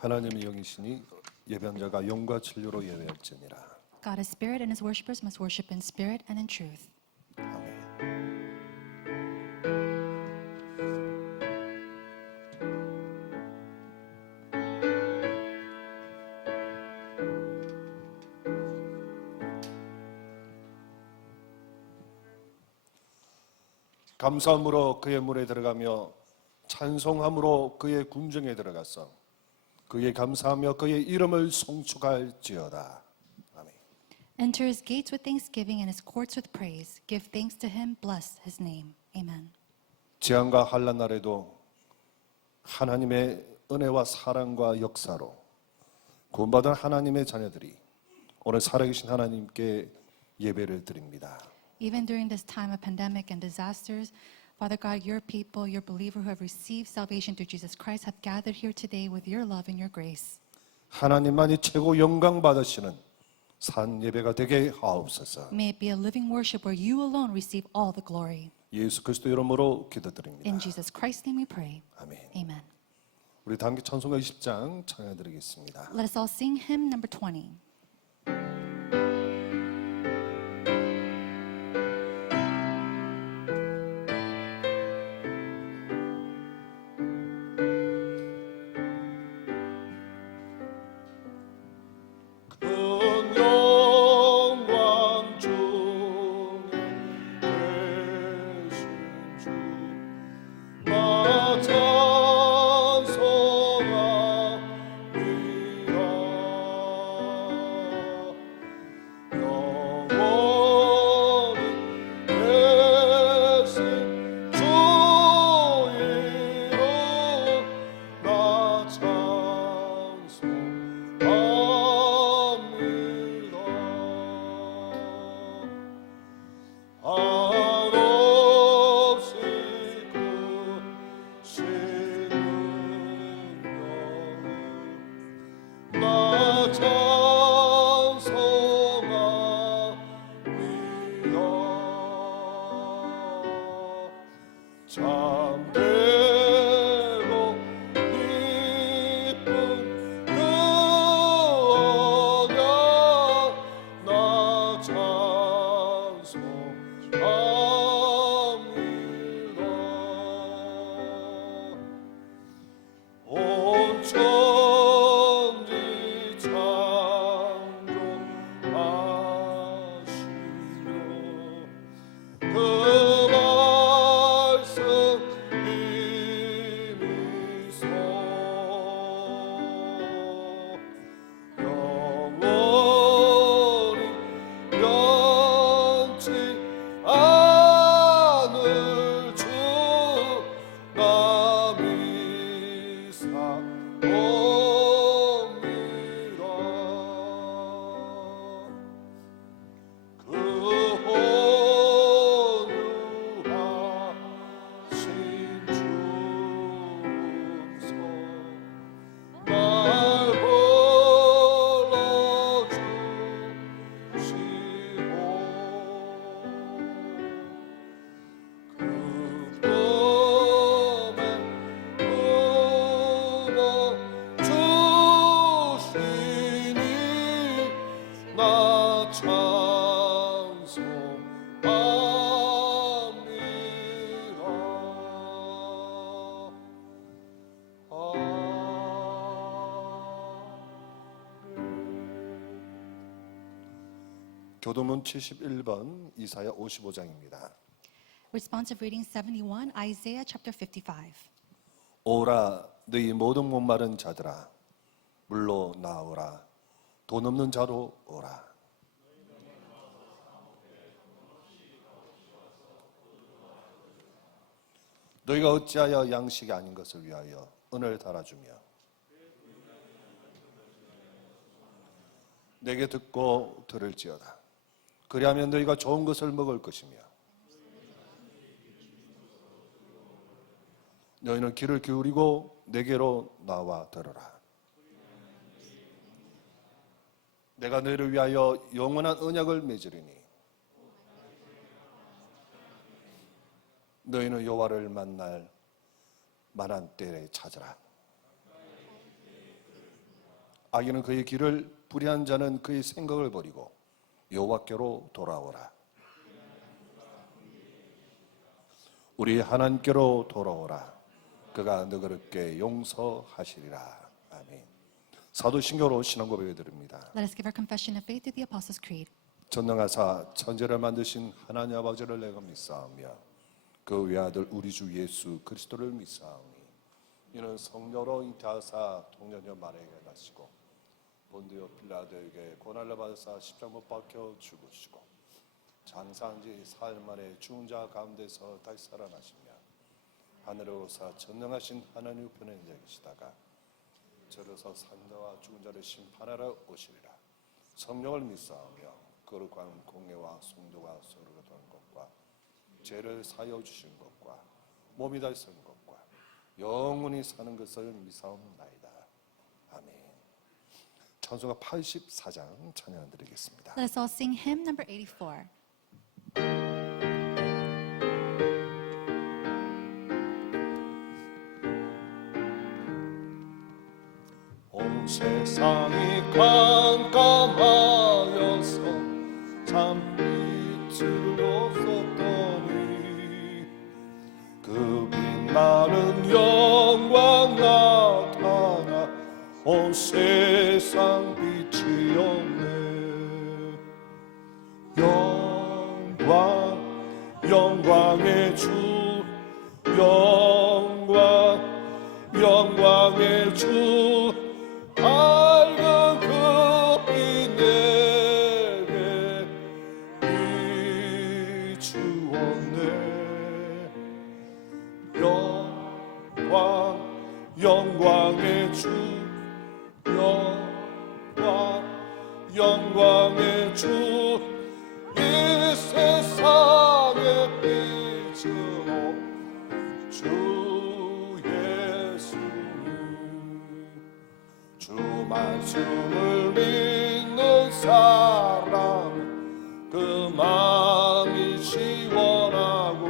하나님의 영이시니 예배자가 영과 진리로 예배할지니라. God is spirit, and his worshippers must worship in spirit and in truth. 아멘. 감사함으로 그의 문에 들어가며 찬송함으로 그의 궁정에 들어가서 그의 감사하며 그의 이름을 송축할지어다. 아멘. Enter his gates with thanksgiving and his courts with praise. Give thanks to him, bless his name. Amen. 재앙과 환난 날에도 하나님의 은혜와 사랑과 역사로 구원받은 하나님의 자녀들이 오늘 살아계신 하나님께 예배를 드립니다. Even during this time of pandemic and disasters, Father God, your people, your believer who have received salvation through Jesus Christ have gathered here today with your love and your grace. 하나님만이 최고 영광 받으시는 산 예배가 되게 하옵소서. May it be a living worship where you alone receive all the glory. 예수 그리스도 이름으로 기도드립니다. In Jesus Christ's name we pray. 아멘. Amen. 우리 다 함께 찬송가 20장 찬양드리겠습니다. Let us all sing hymn number 20. 교도문 71번 이사야 55장입니다. Responsive reading 71, Isaiah chapter 55. 오라 너희 모든 목마른 자들아 물로 나오라 돈 없는 자로 오라. 너희가 어찌하여 양식이 아닌 것을 위하여 은을 달아주며 내게 듣고 들을지어다. 그리하면 너희가 좋은 것을 먹을 것이며 너희는 귀를 기울이고 내게로 나와 들으라. 내가 너희를 위하여 영원한 언약을 맺으리니 너희는 여호와를 만날 만한 때에 찾으라. 악인은 그의 길을, 불의한 자는 그의 생각을 버리고 여호와께로 돌아오라. 우리 하나님께로 돌아오라. 그가 너그럽게 용서하시리라. 아멘. 사도신경으로 신앙 고백을 드립니다. Let us give our confession of faith through the Apostles' Creed. 전능하사 천지를 만드신 하나님 아버지를 내가 믿사오며 그 외아들 우리 주 예수 그리스도를 믿사오니 이는 성령으로 잉태하사 동년녀 마리아에게 나시고 본디오 빌라도에게 고난을 받으사 십자가 못 박혀 죽으시고 장사한 지 사흘 만에 죽은 자 가운데서 다시 살아나시며 하늘에 오사 전능하신 하나님 우편에 앉아 계시다가 저로서 산자와 죽은 자를 심판하러 오시리라. 성령을 믿사오며 거룩한 공예와 성도가 서로가 도는 것과 죄를 사여 주신 것과 몸이 다시 선 것과 영원히 사는 것을 믿사옵나이다. 아멘. 찬송가 84장 찬양 드리겠습니다. Let us all sing hymn number 84. 온 세상이 깜깜하여서 참 빛으로 섰더니 그 빛나는 영광 나타나 온 세상 빛이 없네. 영광의 주 영광의 주 밝은 그 빛 내게 비추었네. 영광의 주 영광의 주 이 세상의 빛으로 주 예수님 주 말씀을 믿는 사람 그 마음이 시원하고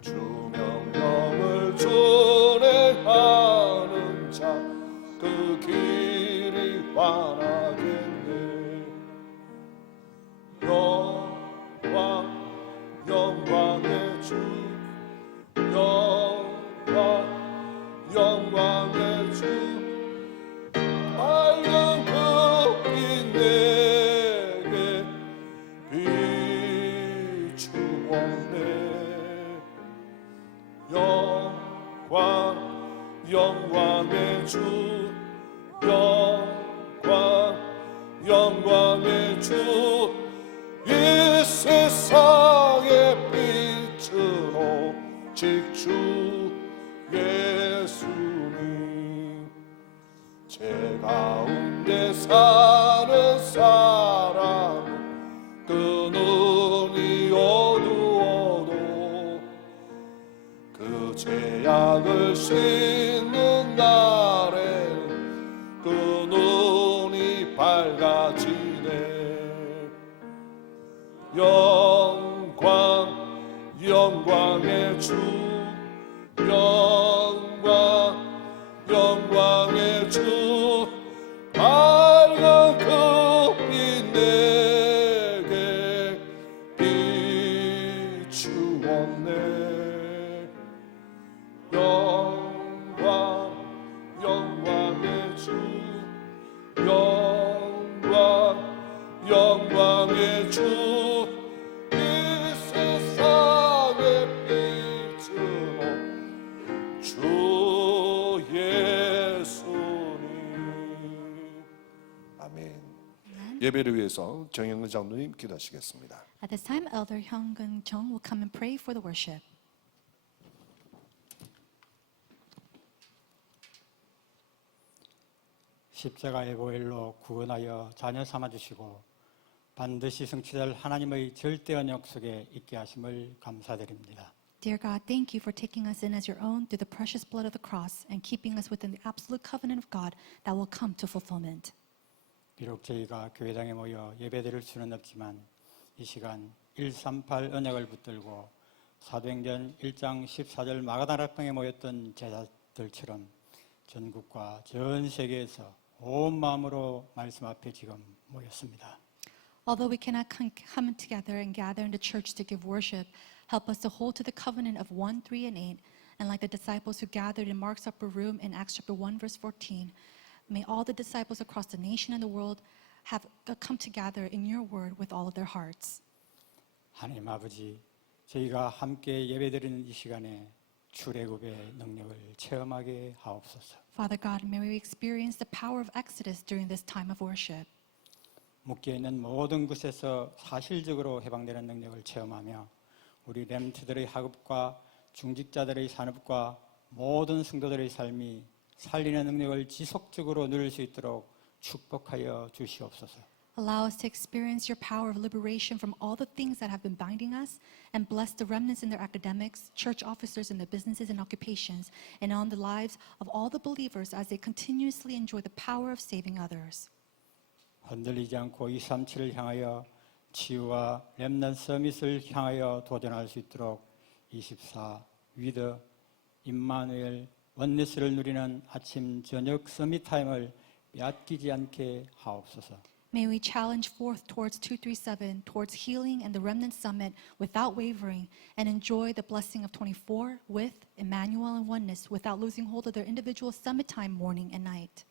주 명령을 준행하는 자 그 길이 환하겠네. 영광의 주 영광의 주 밝은 그 빛 내게 비추었네. 영광의 주 영광의 주 이 세상의 빛으로 직주 예수님 제 가운데 사는 사람 그 눈이 어두워도 그 죄악을 씻는 날에 그 눈이 밝아지네. 영광의 주 영광의 주 밝은 그 빛 내게 비추었네. 영광의 주 영광의 주 예배를 위해서 정영근 장로님 기도하시겠습니다. At this time, Elder Hyung-gun Chung will come and pray for the worship. 십자가의 보혈로 구원하여 자녀 삼아주시고 반드시 성취될 하나님의 절대 언약 속에 있게 하심을 감사드립니다. Dear God, thank you for taking us in as your own through the precious blood of the cross and keeping us within the absolute covenant of God that will come to fulfillment. 비록 저희가 교회당에 모여 예배드릴 수는 없지만 이 시간 138 언약을 붙들고 사도행전 1장 14절 마가다락방에 모였던 제자들처럼 전국과 전 세계에서 온 마음으로 말씀 앞에 지금 모였습니다. Although we cannot come together and gather in the church to give worship, help us to hold to the covenant of 1, 3, and 8. And like the disciples who gathered in Mark's upper room in Acts chapter 1, verse 14, may all the disciples across the nation and the world have come together in your word with all of their hearts. 하나님 아버지, 저희가 함께 예배드리는 이 시간에 출애굽의 능력을 체험하게 하옵소서. Father God, may we experience the power of Exodus during this time of worship. 묶여 있는 모든 것에서 사실적으로 해방되는 능력을 체험하며 우리 렘트들의 학업과 중직자들의 산업과 모든 성도들의 삶이 살리는 능력을 지속적으로 누릴 수 있도록 축복하여 주시옵소서. Allow us to experience your power of liberation from all the things that have been binding us, and bless the remnants in their academics, church officers in their businesses and occupations, and on the lives of all the believers as they continuously enjoy the power of saving others. 흔들리지 않고 237을 향하여 치유와 렘넌트 서밋을 향하여 도전할 수 있도록 24 위드 임마누엘 원네스를 누리는 아침 저녁 서밋 타임을 빼앗기지 않게 하옵소서. May we challenge forth towards 237, towards healing and the remnant summit without wavering, and enjoy the blessing of 24 with Emmanuel and oneness without losing hold of their individual summit time morning and night.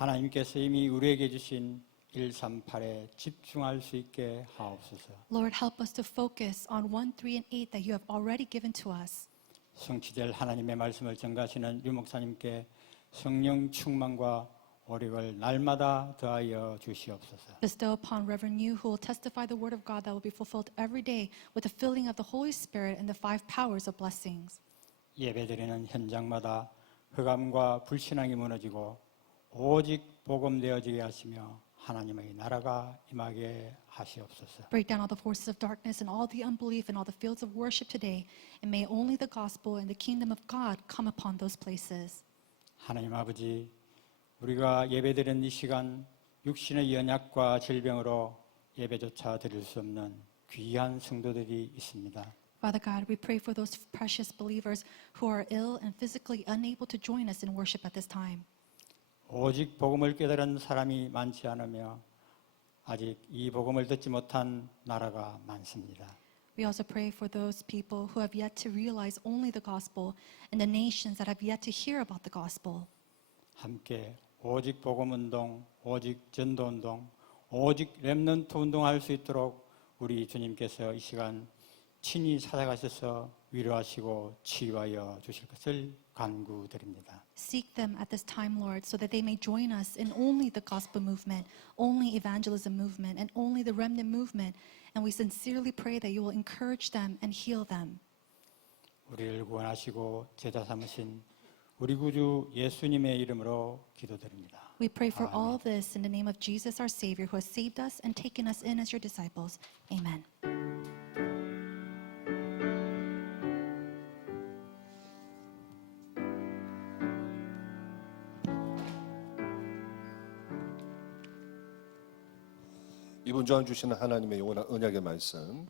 하나님께서 이미 우리에게 주신 138에 집중할 수 있게 하옵소서. Lord, help us to focus on 1, 3, and 8 that you have already given to us. 성취될 하나님의 말씀을 전가하시는 유 목사님께 성령 충만과 오력을 날마다 더하여 주시옵소서. Bestow upon Reverend Yu, who will testify the word of God that will be fulfilled every day with the filling of the Holy Spirit and the 5 powers of blessings. 예배드리는 현장마다 흑암과 불신앙이 무너지고 오직 복음되어지게 하시며 하나님의 나라가 임하게 하시옵소서. Break down all the forces of darkness and all the unbelief in all the fields of worship today, and may only the gospel and the kingdom of God come upon those places. 하나님 아버지, 우리가 예배드리는 이 시간 육신의 연약과 질병으로 예배조차 드릴 수 없는 귀한 성도들이 있습니다. Father God, we pray for those precious believers who are ill and physically unable to join us in worship at this time. 오직 복음을 깨달은 사람이 많지 않으며 아직 이 복음을 듣지 못한 나라가 많습니다. We also pray for those people who have yet to realize only the gospel and the nations that have yet to hear about the gospel. 함께 오직 복음 운동, 오직 전도 운동, 오직 렘넌트 운동할 수 있도록 우리 주님께서 이 시간 친히 찾아가셔서 위로하시고 치유하여 주실 것을 간구드립니다. Seek them at this time, Lord, so that they may join us in only the gospel movement, only evangelism movement, and only the remnant movement. And we sincerely pray that you will encourage them and heal them. 우리를 구원하시고 제자 삼으신 우리 구주 예수님의 이름으로 기도드립니다. We pray for 아멘. all this in the name of Jesus, our Savior, who has saved us and taken us in as your disciples. Amen. 이번 주안 주시는 하나님의 영원한 언약의 말씀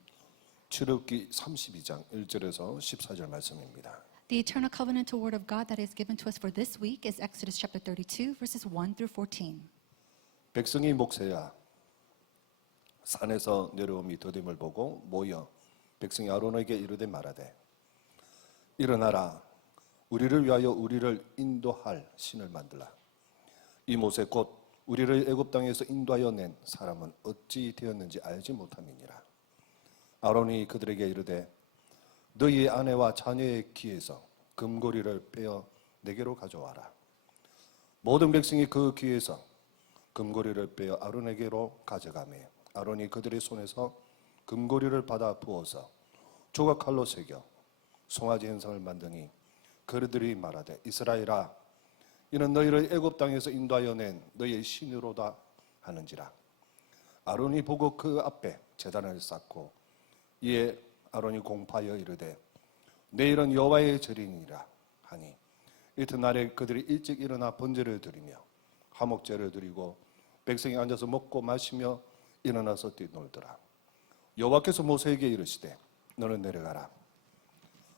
출애굽기 32장 1절에서 14절 말씀입니다. The eternal covenantal word of God that is given to us for this week is Exodus chapter 32, verses 1 through 14. 백성이 목세야 산에서 내려옴이 더딤을 보고 모여 백성이 아론에게 이르되 말하되 일어나라 우리를 위하여 우리를 인도할 신을 만들라. 이 모세 곧 우리를 애굽 땅에서 인도하여 낸 사람은 어찌 되었는지 알지 못함이니라. 아론이 그들에게 이르되 너희의 아내와 자녀의 귀에서 금고리를 빼어 내게로 가져와라. 모든 백성이 그 귀에서 금고리를 빼어 아론에게로 가져가매 아론이 그들의 손에서 금고리를 받아 부어서 조각칼로 새겨 송아지 현상을 만드니 그들이 말하되 이스라엘아 이는 너희를 애굽 땅에서 인도하여 낸 너희의 신으로다 하는지라. 아론이 보고 그 앞에 제단을 쌓고 이에 아론이 공파하여 이르되 내일은 여호와의 절이니라 하니 이튿날에 그들이 일찍 일어나 번제를 드리며 화목제를 드리고 백성이 앉아서 먹고 마시며 일어나서 뛰놀더라. 여호와께서 모세에게 이르시되 너는 내려가라.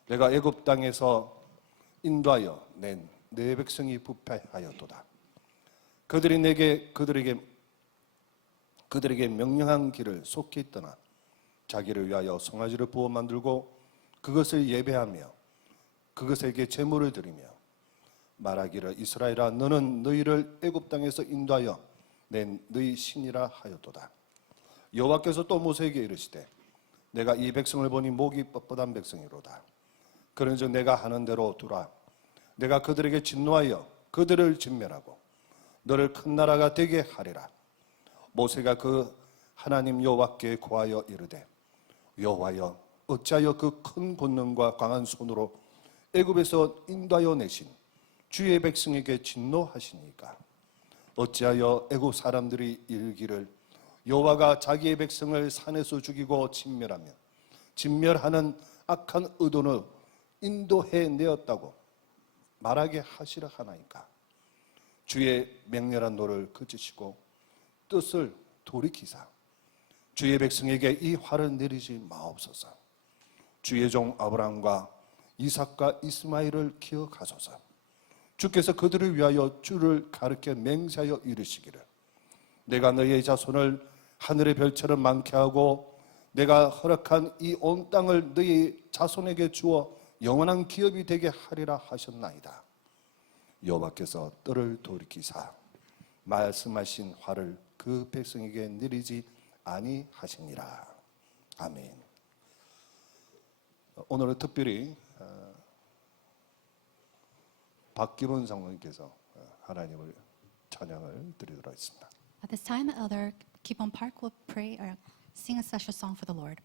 내가 애굽 땅에서 인도하여 낸 내 백성이 부패하였도다. 그들이 그들에게 명령한 길을 속히 떠나 자기를 위하여 송아지를 부어 만들고 그것을 예배하며 그것에게 제물을 드리며 말하기를 이스라엘아 너는 너희를 애굽 땅에서 인도하여 낸 너희 신이라 하였도다. 여호와께서 또 모세에게 이르시되 내가 이 백성을 보니 목이 뻣뻣한 백성이로다. 그런즉 내가 하는 대로 두라. 내가 그들에게 진노하여 그들을 진멸하고 너를 큰 나라가 되게 하리라. 모세가 그 하나님 여호와께 고하여 이르되 여호와여 어찌하여 그 큰 권능과 강한 손으로 애굽에서 인도하여 내신 주의 백성에게 진노하시니까? 어찌하여 애굽 사람들이 이르기를 여호와가 자기의 백성을 산에서 죽이고 진멸하는 악한 의도는 인도해 내었다고 말하게 하시라 하나이까? 주의 맹렬한 노를 그치시고 뜻을 돌이키사 주의 백성에게 이 화를 내리지 마옵소서. 주의 종 아브라함과 이삭과 이스마엘을 기억하소서. 주께서 그들을 위하여 주를 가르쳐 맹세하여 이르시기를 내가 너희의 자손을 하늘의 별처럼 많게 하고 내가 허락한 이 온 땅을 너희 자손에게 주어 영원한 기업이 되게 하리라 하셨나이다. 여호와께서 뜰을 돌이키사 말씀하신 화를 그 백성에게 내리지 아니하시니라. 아멘. 오늘은 특별히 박기문 장로님께서 하나님을 찬양을 드리도록 하겠습니다. At this time, Elder Kibon Park will pray or sing a special song for the Lord.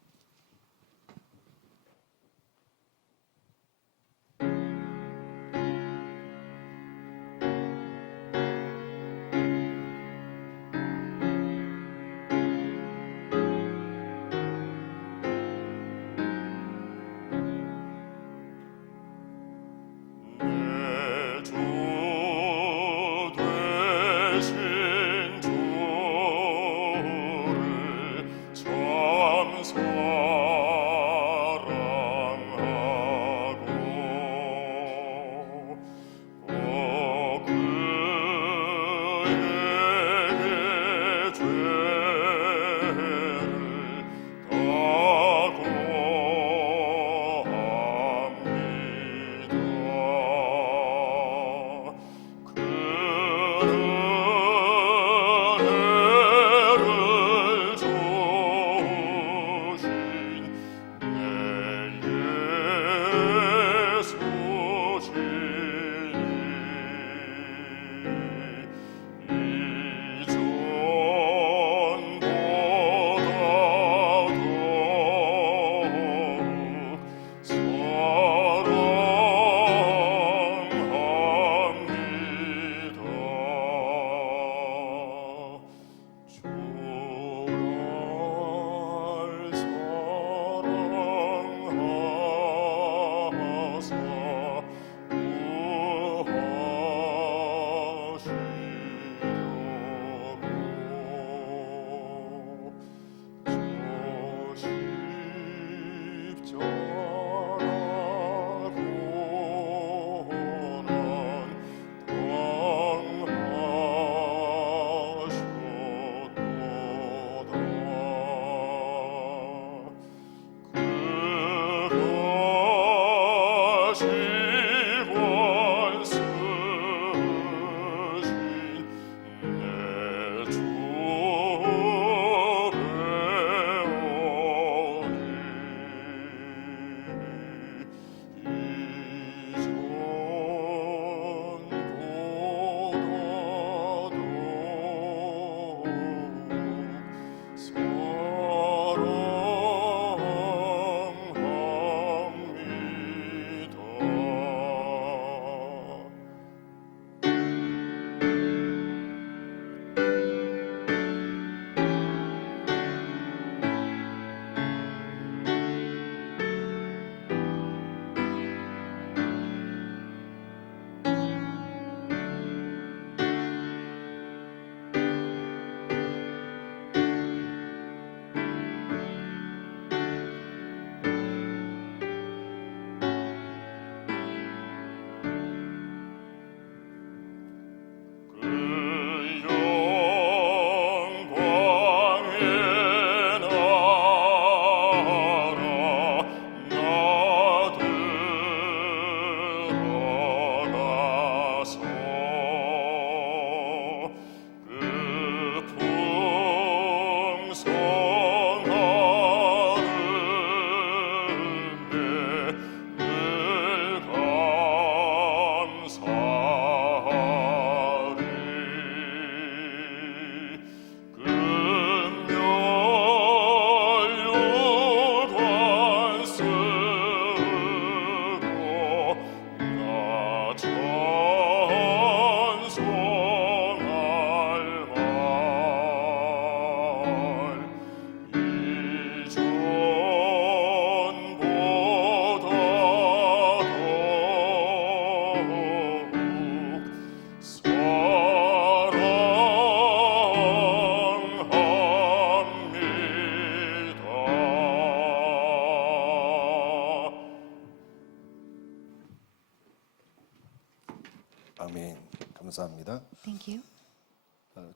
아멘. 감사합니다. Thank you.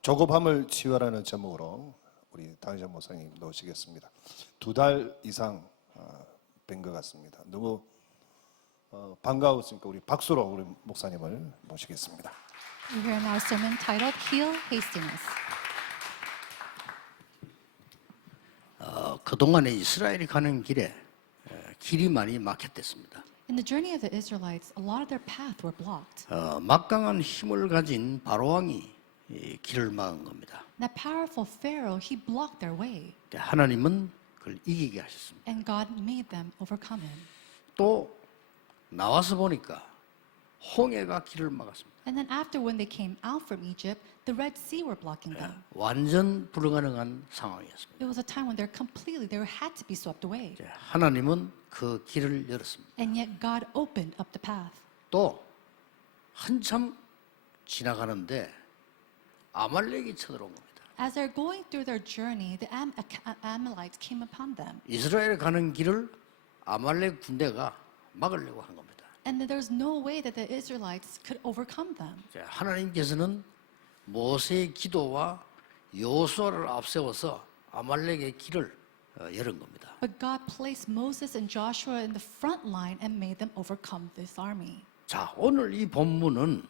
조급함을 치유하라는 제목으로 우리 당의자 목사님 모시겠습니다. 2달 이상 뵌 것 같습니다. 너무 반가웠으니까 우리 박수로 우리 목사님을 모시겠습니다. We're here in our sermon titled Heal Hastiness. 그동안에 이스라엘이 가는 길에 길이 많이 막혔댔습니다. In the journey of the Israelites, a lot of their path were blocked. 막강한 힘을 가진 바로왕이 이 길을 막은 겁니다. That powerful Pharaoh, he blocked their way, 하나님은 그걸 이기게 하셨습니다. and God made them overcome him. 또 나와서 보니까 홍해가 길을 막았습니다. And then after when they came out from Egypt, the Red Sea were blocking them. 완전 불가능한 상황이었습니다. It was a time when they had to be swept away. 하나님은 그 길을 열었습니다. And yet God opened up the path. 또 한참 지나가는데 아말렉이 쳐들어온 겁니다. As they're going through their journey, the Amalekites came upon them. 이스라엘 가는 길을 아말렉 군대가 막으려고 한 겁니다. And there's no way that the Israelites could overcome them. 하나님께서는 모세의 기도와 여호수아를 앞세워서 아말렉의 길을 열은 겁니다. But God placed Moses and Joshua in the front line and made them overcome this army. 자, 오늘 이 본문은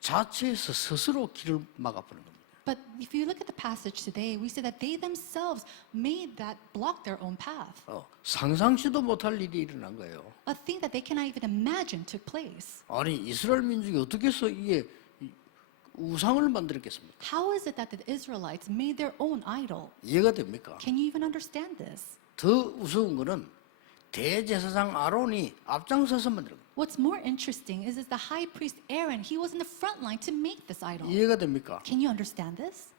자체에서 스스로 길을 막아버린 겁니다. But if you look at the passage today, we see that they themselves made that block their own path. 상상치도 못할 일이 일어난 거예요. A thing that they cannot even imagine took place. 아니 이스라엘 민족이 어떻게 해서 이게 우상을 만들었겠습니까? How is it that the Israelites made their own idol? 이해가 됩니까? Can you even understand this? 더 우스운 거는 대제사장 아론이 앞장서서 만든 거예요. What's more interesting is the high priest Aaron, he was in the front line to make this idol. 이해가 됩니까? Can you understand this?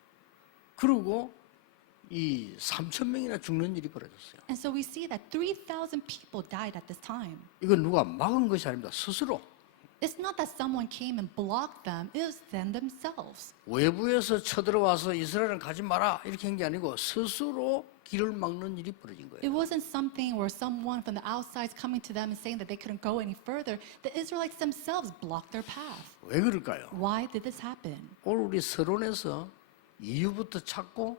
그리고 이 3,000명이나 죽는 일이 벌어졌어요. And so we see that 3,000 people died at this time. 이건 누가 막은 것이 아닙니다. 스스로 It's not that someone came and blocked them, it was them themselves. 외부에서 쳐들어와서 이스라엘은 가지 마라 이렇게 한 게 아니고 스스로 길을 막는 일이 벌어진 거예요. It wasn't something where someone from the outside is coming to them and saying that they couldn't go any further. The Israelites themselves blocked their path. 왜 그럴까요? Why did this happen? 오늘 우리 서론에서 이유부터 찾고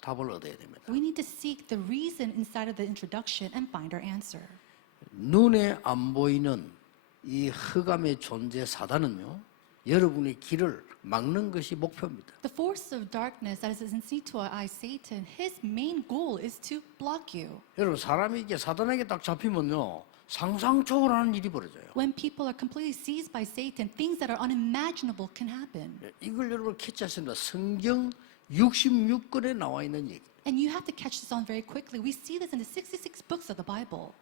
답을 얻어야 됩니다. We need to seek the reason inside of the introduction and find our answer. 눈에 안 보이는 이 흑암의 존재 사단은요, 여러분의 길을 막는 것이 목표입니다. The force of darkness that is unseen to our eyes, Satan, his main goal is to block you. 여러분 사람이 이게 사단에게 딱 잡히면요, 상상 초월하는 일이 벌어져요. When people are completely seized by Satan, things that are unimaginable can happen. 이걸 여러분 캐치하십니다. 성경 66권에 나와 있는 얘기. And you have to catch this on very quickly. We see this in the 66 books of the Bible.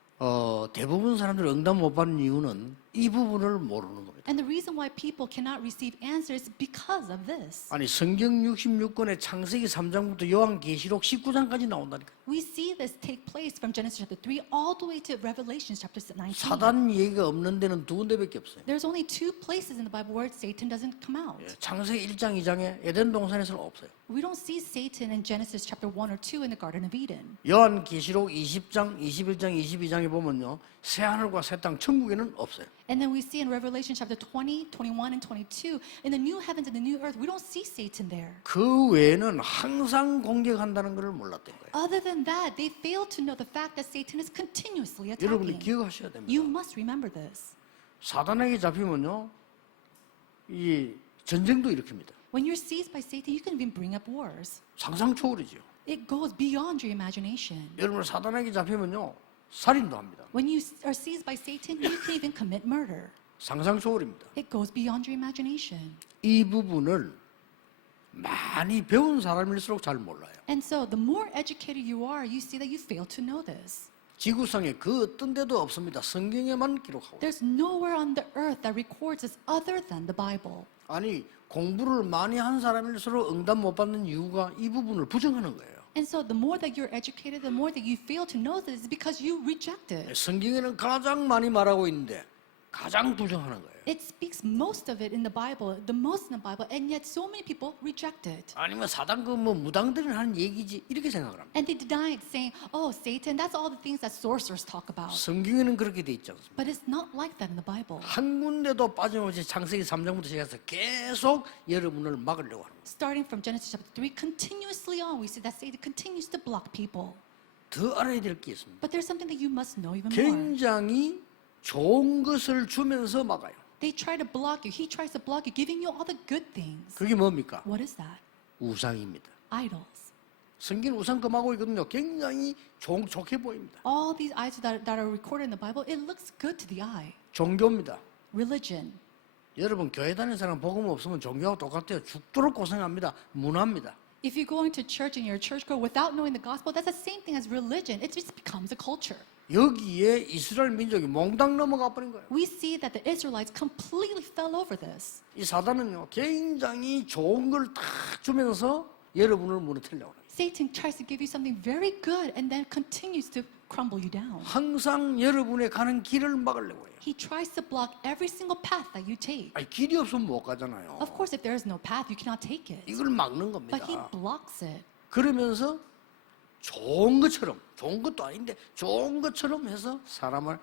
대부분 사람들이 응답 못 받는 이유는 이 부분을 모르는 겁니다. And the reason why people cannot receive answers is because of this. 아니 성경 66권의 창세기 3장부터 요한계시록 19장까지 나온다니까. We see this take place from Genesis chapter 3 all the way to Revelation chapter 19. 사단 얘기가 없는 데는 두 군데밖에 없어요. There's only two places in the Bible where Satan doesn't come out. 창세기 1장 2장에 에덴 동산에서는 없어요. We don't see Satan in Genesis chapter 1 or 2 in the Garden of Eden. 요한계시록 20장, 21장, 22장에 보면요. 새 하늘과 새 땅 천국에는 없어요. And then we see in Revelation chapter 20, 21, and 22, in the new heavens and the new earth, we don't see Satan there. 그 외에는 항상 공격한다는 것을 몰랐던 거예요. Other than that, they fail to know the fact that Satan is continuously 여러분이 attacking. 기억하셔야 됩니다. You must remember this. 사단에게 잡히면요. 이 전쟁도 일으킵니다. When you're seized by Satan, you can even bring up wars. 상상 초월이죠. It goes beyond your imagination. 여러분 사단에게 잡히면요. 살인도 합니다. When you are seized by Satan, you can even commit murder. 상상 초월입니다. It goes beyond your imagination. 이 부분을 많이 배운 사람일수록 잘 몰라요. And so, the more educated you are, you see that you fail to know this. 지구상에 그 어떤 데도 없습니다. 성경에만 기록하고. There's nowhere on the earth that records this other than the Bible. 아니 공부를 많이 한 사람일수록 응답 못 받는 이유가 이 부분을 부정하는 거예요. And so, the more that you're educated, the more that you fail to know this is because you reject it. 성경에는 가장 많이 말하고 있는데 가장 부정하는 거예요. It speaks most of it in the Bible, the most in the Bible, and yet so many people reject it. 아니면 사단 그 뭐 무당들이 하는 얘기지 이렇게 생각을 합니다. And they deny it, saying, oh, Satan, that's all the things that sorcerers talk about. 성경에는 그렇게 돼 있지 않습니다. But it's not like that in the Bible. 한 군데도 빠짐없이 창세기 3장부터 시작해서 계속 여러분을 막으려고 합니다. Starting from Genesis chapter 3, continuously on, we see that Satan continues to block people. 더 알아야 될 게 있습니다. But there's something that you must know even more. 굉장히 좋은 것을 주면서 막아요. They try to block you. He tries to block you, giving you all the good things. 그게 뭡니까? What is that? 우상입니다. Idols. 성경 우상 금하고 있거든요. 굉장히 좋게 보입니다. All these idols that are recorded in the Bible, it looks good to the eye. 종교입니다. Religion. 여러분 교회 다니는 사람 복음 없으면 종교하고 똑같아요. 죽도록 고생합니다. 문화입니다. If you're going to church and you're a churchgoer without knowing the gospel, that's the same thing as religion. It just becomes a culture. 여기에 이스라엘 민족이 몽땅 넘어가 버린 거예요. We see that the Israelites completely fell over this. 이 사단은요 굉장히 좋은 걸 다 주면서 여러분을 무너뜨리려고 해요. Satan tries to give you something very good and then continues to crumble you down. 항상 여러분의 가는 길을 막으려고 해요. He tries to block every single path that you take. 아니, 길이 없으면 못 가잖아요. Of course, if there is no path, you cannot take it. 이걸 막는 겁니다. But he blocks it. 그러면서 좋은 것처럼 좋은 것도 아닌데 좋은 것처럼 해서 사람을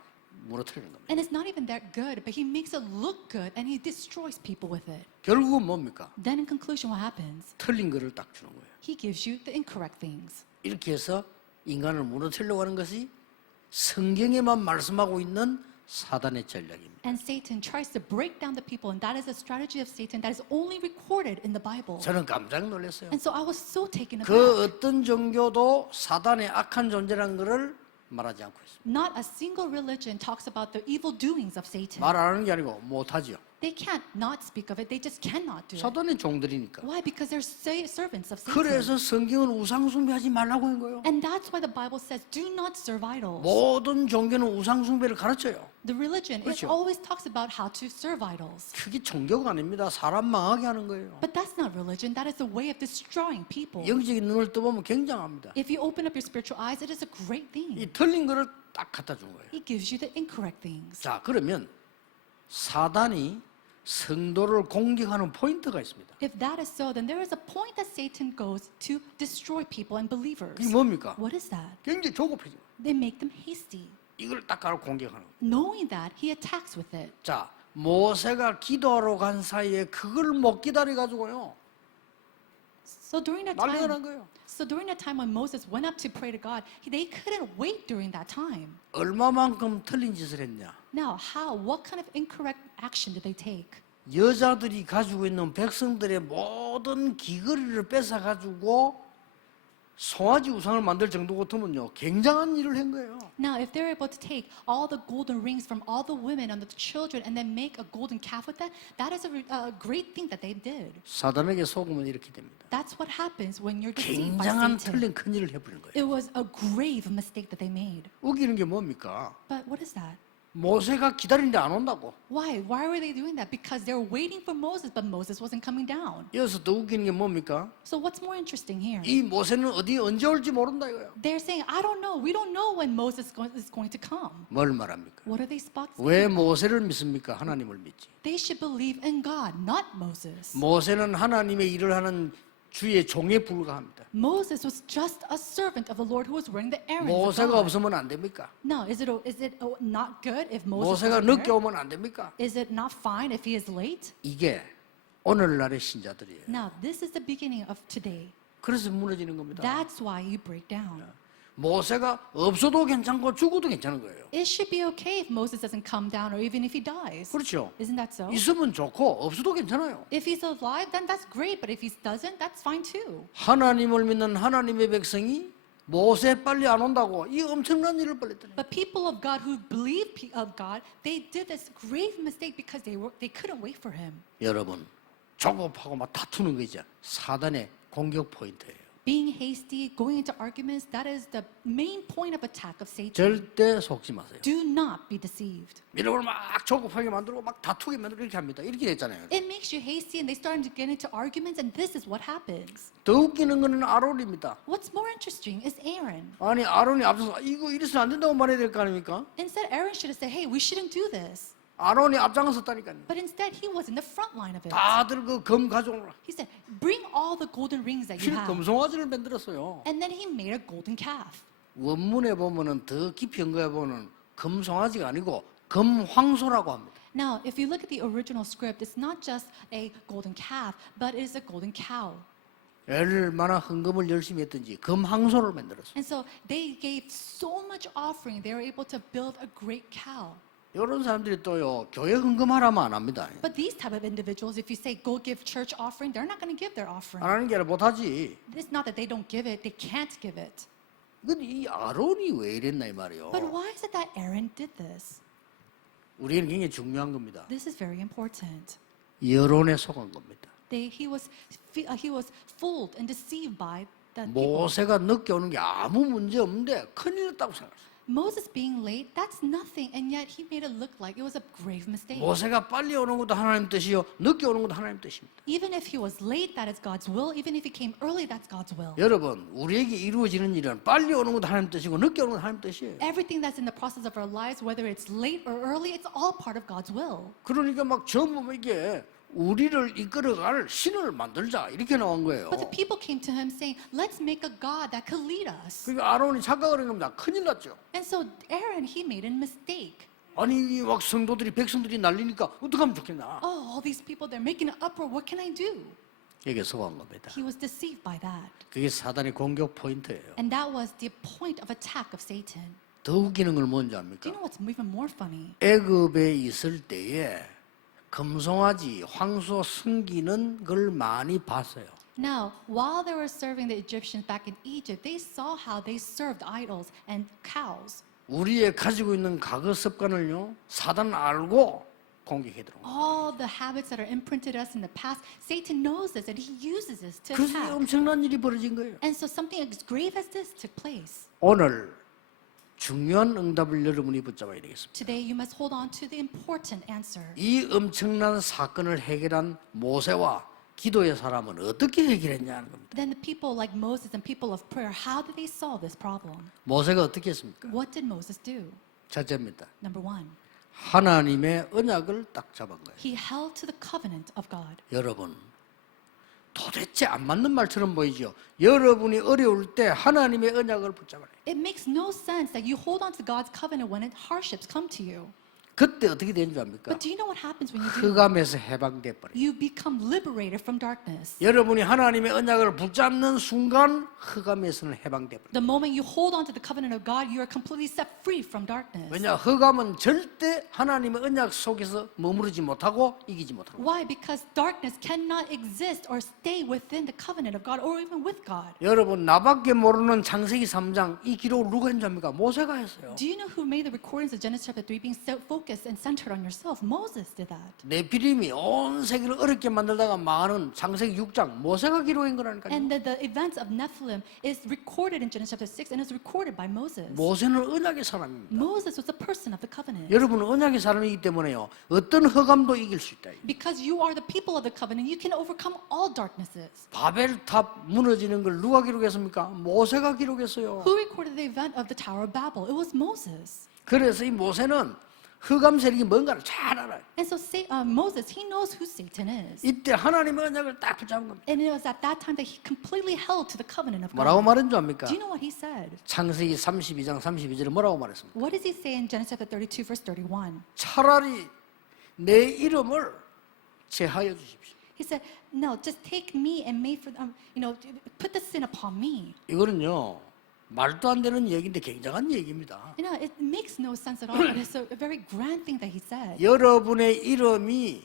무너뜨리는 겁니다. And it's not even that good, but he makes it look good and he destroys people with it. 결국은 뭡니까? Then in conclusion, what happens? 틀린 거를 딱 주는 거예요. He gives you the incorrect things. 이렇게 해서 인간을 무너뜨리려고 하는 것이 성경에만 말씀하고 있는 사단의 전략입니다. And Satan tries to break down the people, and that is a strategy of Satan that is only recorded in the Bible. 저는 깜짝 놀랐어요. And so I was so taken 그 aback. 어떤 종교도 사단의 악한 존재라는 것을 말하지 않고 있습니다. Not a single religion talks about the evil doings of Satan. 말 안 하는 게 아니고 못하죠. They can't not speak of it. They just cannot do it. 사단의 종들이니까. Why? Because they're servants of Satan. 그래서 성경은 우상 숭배하지 말라고 한 거예요. And that's why the Bible says, do not serve idols. 모든 종교는 우상 숭배를 가르쳐요. The religion, it 그렇죠. always talks about how to serve idols. 그게 종교가 아닙니다. 사람 망하게 하는 거예요. But that's not religion. That is a way of destroying people. 영적인 눈을 떠보면 굉장합니다. If you open up your spiritual eyes, it is a great thing. 이 틀린 거를 딱 갖다 준 거예요. He gives you the incorrect things. 자, 그러면 사단이 성도를 공격하는 포인트가 있습니다. If that is so, then there is a point that Satan goes to destroy people and believers. 그게 뭡니까? What is that? 굉장히 조급해져요. They make them hasty. 이걸 딱 가로 공격하는 거예요. Knowing that, he attacks with it. 자, 모세가 기도하러 간 사이에 그걸 못 기다려가지고요. So during that 난리가 난 time, 거예요. so during that time when Moses went up to pray to God, they couldn't wait during that time. 얼마만큼 틀린 짓을 했냐? Now, what kind of incorrect action did they take? 여자들이 가지고 있는 백성들의 모든 귀걸이를 뺏어가지고 송아지 우상을 만들 정도 같으면요 굉장한 일을 한 거예요. Now, if they're able to take all the golden rings from all the women and the children and then make a golden calf with that, that is a great thing that they did. 사단에게 속으면 이렇게 됩니다. That's what happens when you're deceived by 굉장한 Satan. 틀린 큰 일을 해버린 거예요. It was a grave mistake that they made. 웃기는 게 뭡니까? But what is that? 모세가 기다리는데 안 온다고. Why? Why were they doing that? Because they were waiting for Moses, but Moses wasn't coming down. 여기서 더 웃기는 게 뭡니까? So what's more interesting here? 이 모세는 어디 언제 올지 모른다 이거예요. They're saying, I don't know. We don't know when Moses is going to come. 뭘 말합니까? What are they saying? 왜 모세를 믿습니까? 하나님을 믿지. They should believe in God, not Moses. 모세는 하나님의 일을 하는 주의 종에 불과합니다. Moses was just a servant of the Lord who was wearing the errands of 모세가 God. 없으면 안 됩니까? No, is it not good if Moses 모세가 wasn't 늦게 there? 오면 안 됩니까? Is it not fine if he is late? 이게 오늘날의 신자들이에요. Now, this is the beginning of today. 그래서 무너지는 겁니다. That's why you break down. 모세가 없어도 괜찮고 죽어도 괜찮은 거예요. It should be okay if Moses doesn't come down or even if he dies. 그렇죠. Isn't that so? 있으면 좋고 없어도 괜찮아요. If he's alive, then that's great. But if he doesn't, that's fine too. 하나님을 믿는 하나님의 백성이 모세 빨리 안 온다고 이 엄청난 일을 벌였더니 But people of God who believe of God, they did this grave mistake because they couldn't wait for him. 여러분 조급하고 막 다투는 거 있죠. 사단의 공격 포인트예요. Being hasty, going into arguments, that is the main point of attack of Satan. 절대 속지 마세요. Do not be deceived. 여러분을 막 조급하게 만들고 막 다투게 만들고 이렇게 합니다. 이렇게 됐잖아요. It makes you hasty and they start to get into arguments and this is what happens. 더 웃기는 거는 아론입니다. What's more interesting is Aaron. 아니 아론이 앞서서 이거 이래서 안 된다고 말해야 될 거 아닙니까? Instead, Aaron should have said, hey, we shouldn't do this. 아론이 앞장섰다니까요. But instead, he was in the front line of it. 다들 그 검 가져오라. He said, bring all the golden rings that you 실 have. 금송아지를 만들었어요. And then he made a golden calf. 원문에 보면은 더 깊이 연구해 보면 금송아지가 아니고 금황소라고 합니다. Now, if you look at the original script, it's not just a golden calf, but it is a golden cow. 얼마나 헌금을 열심히 했든지 금황소를 만들었어요. And so they gave so much offering, they were able to build a great cow. 이런 사람들이 또요 교회 헌금하라면 안 합니다. But these type of individuals, if you say go give church offering, they're not going to give their offering. 안 하는 게 아니라 못하지. It's not that they don't give it, they can't give it. 근데 이 아론이 왜 이랬나 이 말이요. But why is it that Aaron did this? 우리에게 굉장히 중요한 겁니다. This is very important. 여론에 속은 겁니다. He was fooled and deceived by the people. 모세가 늦게 오는 게 아무 문제 없는데 큰일 났다고 생각했어요. Moses being late, that's nothing, and yet he made it look like it was a grave mistake. 모세가 빨리 오는 것도 하나님 뜻이요 늦게 오는 것도 하나님 뜻입니다. Even if he was late, that is God's will. Even if he came early, that's God's will. 여러분 우리에게 이루어지는 일은 빨리 오는 것도 하나님 뜻이고 늦게 오는 것도 하나님 뜻이에요. Everything that's in the process of our lives, whether it's late or early, it's all part of God's will. 그러니까 막 전부 이게 우리를 이끌어갈 신을 만들자 이렇게 나온 거예요. But the people came to him saying, let's make a God that could lead us. 그러니까 아론이 착각을 한 겁니다. 큰일 났죠. And so Aaron, he made a mistake. 아니 막 성도들이 백성들이 난리니까 어떻게 하면 좋겠나. Oh, all these people, they're making an uproar. What can I do? 여기에 속은 겁니다. He was deceived by that. 그게 사단의 공격 포인트예요. And that was the point of attack of Satan. 더 웃기는 걸 뭔지 Do 압니까? you know what's even more funny? 애굽에 있을 때에 금송아지 황소 숨기는 걸 많이 봤어요. Now, while they were serving the Egyptians back in Egypt, they saw how they served idols and cows. 우리의 가지고 있는 과거 습관을요 사단은 알고 공격해 들어온 거예요. All the habits that are imprinted us in the past, Satan knows this and he uses this to 그래서 attack. 엄청난 일이 벌어진 거예요. And so something as grave as this took place. 오늘 중요한 응답을 여러분이 붙잡아야 되겠습니다. Today, you must hold on to the important answer. 이 엄청난 사건을 해결한 모세와 기도의 사람은 어떻게 해결했냐는 겁니다. Then the people like Moses and people of prayer, how did they solve this problem? 모세가 어떻게 했습니까? What did Moses do? 첫째입니다. Number one, 하나님의 언약을 딱 잡은 거예요. he held to the covenant of God. 여러분 도대체 안 맞는 말처럼 보이죠. 여러분이 어려울 때 하나님의 언약을 붙잡아야 해요. It makes no sense that you hold on to God's covenant when hardships come to you. 그때 어떻게 되는 줄 압니까? But do you know what happens when you do? 흑암에서 해방돼 버려요. You become liberated from darkness. 여러분이 하나님의 언약을 붙잡는 순간 흑암에서는 해방돼 버려요. The moment you hold on to the covenant of God, you are completely set free from darkness. 왜냐? 흑암은 절대 하나님의 언약 속에서 머무르지 못하고 이기지 못하는 거예요. Why? Because darkness cannot exist or stay within the covenant of God or even with God. 여러분 나밖에 모르는 창세기 3장 이 기록을 누가 했는지 압니까? 모세가 했어요. Do you know who made the recordings of Genesis chapter 3 being so focused and centered on yourself? Moses did that. 네피림이 온 세계를 어렵게 만들다가 망하는 창세기 6장 모세가 기록한 거라니까요. And the events of Nephilim is recorded in Genesis chapter 6 and is recorded by Moses. 모세는 언약의 사람입니다. Moses was a person of the covenant. 여러분은 언약의 사람이기 때문에요. 어떤 흑암도 이길 수 있다. Because you are the people of the covenant, you can overcome all darknesses. 바벨탑 무너지는 걸 누가 기록했습니까? 모세가 기록했어요. Who recorded the event of the Tower of Babel? It was Moses. 그래서 이 모세는 흑암 세력이 뭔가를 잘 알아요. And so Moses, he knows who Satan is. 이때 하나님의 언약을 딱 붙잡은 겁니다. And it was at that time that he completely held to the covenant of 뭐라고 God. 말한 줄 압니까? Do you know what he said? 창세기 32장 32절에 뭐라고 말했습니까? What does he say in Genesis chapter 32 verse 31? 차라리 내 이름을 제하여 주십시오. He said, no, just take me and make for put the sin upon me. 이거는요 말도 안 되는 얘기인데 굉장한 얘기입니다. You know, it makes no sense at all, but it's a very grand thing that he said. 여러분의 이름이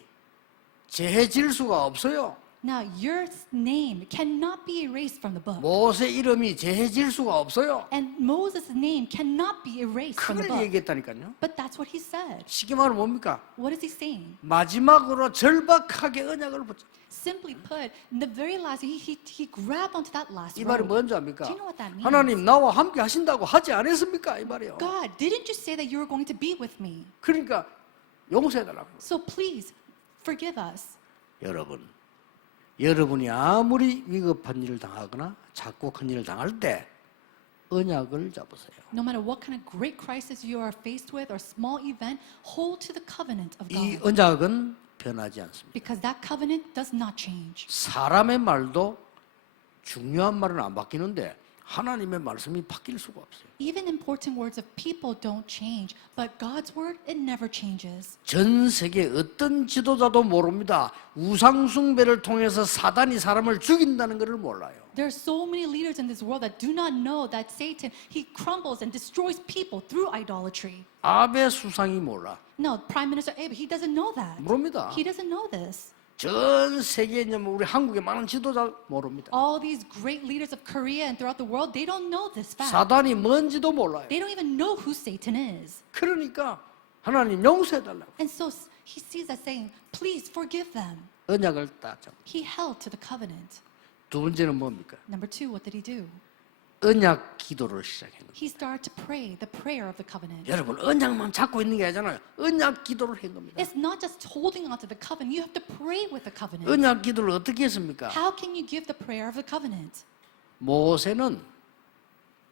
제해질 수가 없어요. Now, your name cannot be erased from the book. 모세 이름이 제해질 수가 없어요. And Moses' name cannot be erased from the 그걸 book. 얘기했다니까요. But that's what he said. 쉽게 말하면 뭡니까? What is he saying? 마지막으로 절박하게 언약을 붙잡. Simply put, in the very last, he grabbed onto that last 이 말이 rope. 뭔지 압니까? Do you know what that means? 하나님 나와 함께 하신다고 하지 않았습니까? 이 말이요. God, didn't you say that you were going to be with me? 그러니까 용서해달라고. So please, forgive us. 여러분이 아무리 위급한 일을 당하거나 자꾸 큰 일을 당할 때 언약을 잡으세요. No matter what kind of great crisis you are faced with or small event, hold to the covenant of 이 God. 언약은 변하지 않습니다. Because that covenant does not change. 사람의 말도 중요한 말은 안 바뀌는데 하나님의 말씀이 바뀔 수가 없어요. Even important words of people don't change, but God's word, it never changes. 전 세계 어떤 지도자도 모릅니다. 우상 숭배를 통해서 사단이 사람을 죽인다는 것을 몰라요. There are so many leaders in this world that do not know that Satan, he crumbles and destroys people through idolatry. 아베 수상이 몰라. No, Prime Minister Abe, he doesn't know that. 모릅니다. He doesn't know this. 전 세계에 있는 우리 한국의 많은 지도자 모릅니다. All these great leaders of Korea and throughout the world, they don't know this fact. 사단이 뭔지도 몰라요. They don't even know who Satan is. 그러니까 하나님 용서해달라고. And so he sees us saying, please forgive them. 언약을 딱 잡고. He held to the covenant. 두 번째는 뭡니까? Number two, what did he do? 언약 기도를 시작한 거예요. He started to pray the prayer of the covenant. 여러분 언약만 잡고 있는 게 아니잖아요. 언약 기도를 한 겁니다. It's not just holding on to the covenant. You have to pray with the covenant. 언약 기도를 어떻게 했습니까? How can you give the prayer of the covenant? 모세는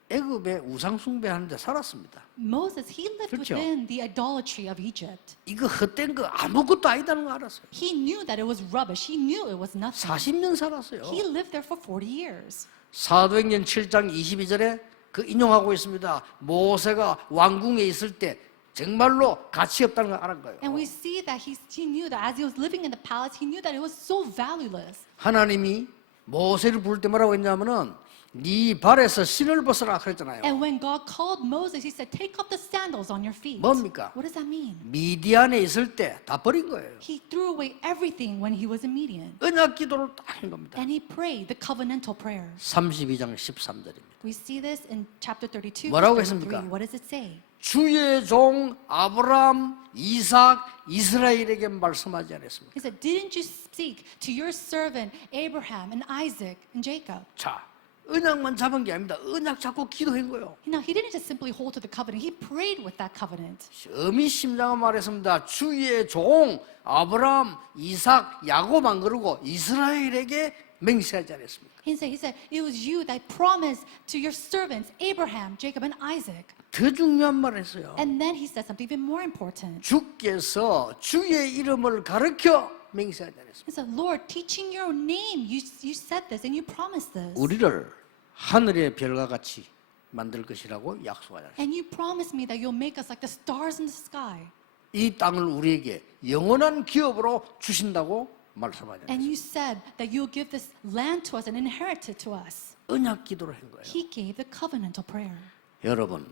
애굽에 우상 숭배하는데 살았습니다. Moses, he lived 그렇죠. within the idolatry of Egypt. 이거 헛된 거 아무것도 아니다는 거 알았어요. He knew that it was rubbish. He knew it was nothing. 40년 살았어요. He lived there for 40 years. 사도행전 7장 22절에 그 인용하고 있습니다. 모세가 왕궁에 있을 때 정말로 가치 없다는 걸 알은 거예요. And we see that he knew that as he was living in the palace, he knew that it was so valueless. 하나님이 모세를 부를 때 뭐라고 했냐면은 네 발에서 신을 벗어라 그랬잖아요. And when God called Moses, he said, take up the sandals on your feet. 뭡니까? What does that mean? 미디안에 있을 때 다 버린 거예요. He threw away everything when he was in Midian. 언약 기도를 딱 한 겁니다. And he prayed the covenantal prayer. 32장 13절입니다. We see this in chapter 32, 뭐라고 verse 했습니까? 33. What does it say? 주의 종 아브라함, 이삭, 이스라엘에게 말씀하지 않았습니까? He said, didn't you speak to your servant Abraham and Isaac and Jacob? 자, 언약만 잡은 게 아닙니다. 언약 잡고 기도한 거예요. Now, he didn't just simply hold to the covenant. He prayed with that covenant. 어미 심장은 말했습니다. 주의 종 아브라함, 이삭, 야곱 안 그러고 이스라엘에게 맹세하지 않았습니까? He said, it was you that promised to your servants Abraham, Jacob, and Isaac. 더 중요한 말을 했어요. And then he said something even more important. 주께서 주의 이름을 가르쳐 맹세하지 않았습니까? He said, Lord, teaching your name, you said this and you promised this. 우리를 하늘의 별과 같이 만들 것이라고 약속하지 않았습니까? And you promised me that you'll make us like the stars in the sky. 이 땅을 우리에게 영원한 기업으로 주신다고 말씀하지 And 않았습니까? you said that you'll give this land to us and inherit it to us. 언약 기도를 한 거예요. He gave the covenantal prayer. 여러분,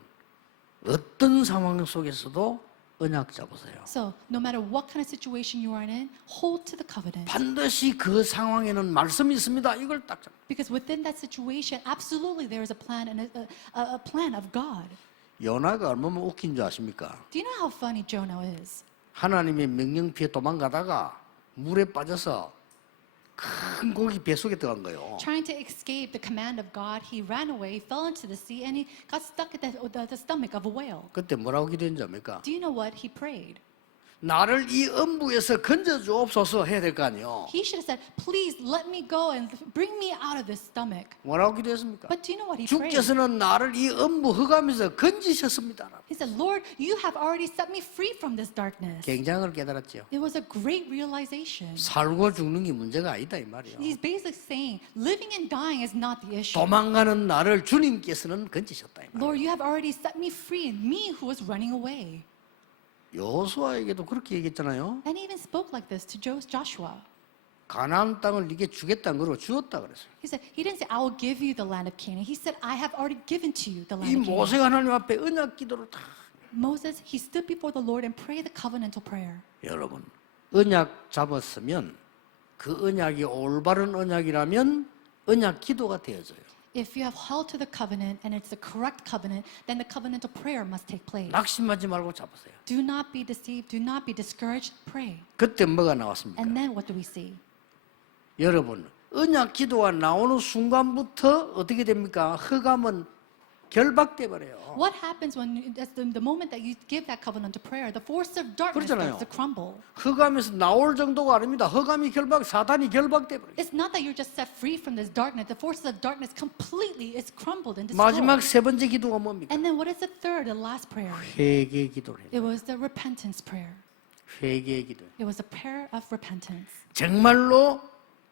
어떤 상황 속에서도 언약 잡으세요. So, no matter what kind of situation you are in, hold to the covenant. 반드시 그 상황에는 말씀이 있습니다. 이걸 딱 잡. Because within that situation, absolutely there is a plan and a plan of God. 요나가 얼마나 웃긴 줄 아십니까? Do you know how funny Jonah is? 하나님의 명령 피해 도망가다가 물에 빠져서 큰 고기 배 속에 들어간 거예요. Trying to escape the command of God, he ran away, fell into the sea, and he got stuck at the stomach of a whale. 그때 뭐라고 기도했는지 압니까? Do you know what he prayed? 나를 이 음부에서 건져주옵소서 해야 될 거 아니에요. He should have said, please let me go and bring me out of this stomach. 뭐라고 기도했습니까? But do you know what he prayed? 주께서는 나를 이 음부 흑암에서 건지셨습니다. He said, Lord, you have already set me free from this darkness. 굉장을 깨달았죠. It was a great realization. 살고 죽는 게 문제가 아니다 이 말이에요. He's basically saying, living and dying is not the issue. 도망가는 나를 주님께서는 건지셨다 이 말이에요. Lord, you have already set me free, me who was running away. 여호수아에게도 그렇게 얘기했잖아요. And he even spoke like this to Joshua. 가나안 땅을 네게 주겠다는 거로 주었다 그랬어요. He said, he didn't say, I will give you the land of Canaan. He said, I have already given to you the 이 land of Canaan. 모세가 하나님 앞에 언약 기도를 다. Moses, he stood before the Lord and prayed the covenantal prayer. 여러분 언약 잡았으면 그 언약이 올바른 언약이라면 언약 기도가 되어져요. If you have held to the covenant and it's the correct covenant, then the covenantal prayer must take place. 낙심하지 말고 잡으세요. Do not be deceived. Do not be discouraged. Pray. 그때 뭐가 나왔습니까? And then what do we see? 여러분 언약 기도가 나오는 순간부터 어떻게 됩니까? 흑암은 결박돼 버려요. What happens when that's the moment that you give that covenant to prayer? The force of darkness 그렇잖아요. starts to crumble. 흑암에서 나올 정도가 아닙니다. 흑암이 결박, 사단이 결박돼 버려요. It's not that you're just set free from this darkness. The forces of darkness completely is crumbled and 마지막 destroyed. 세 번째 기도가 뭡니까? And then what is the third, the last prayer? 회개 기도를 해요. It was the repentance prayer. 회개 기도. It was a prayer of repentance. 정말로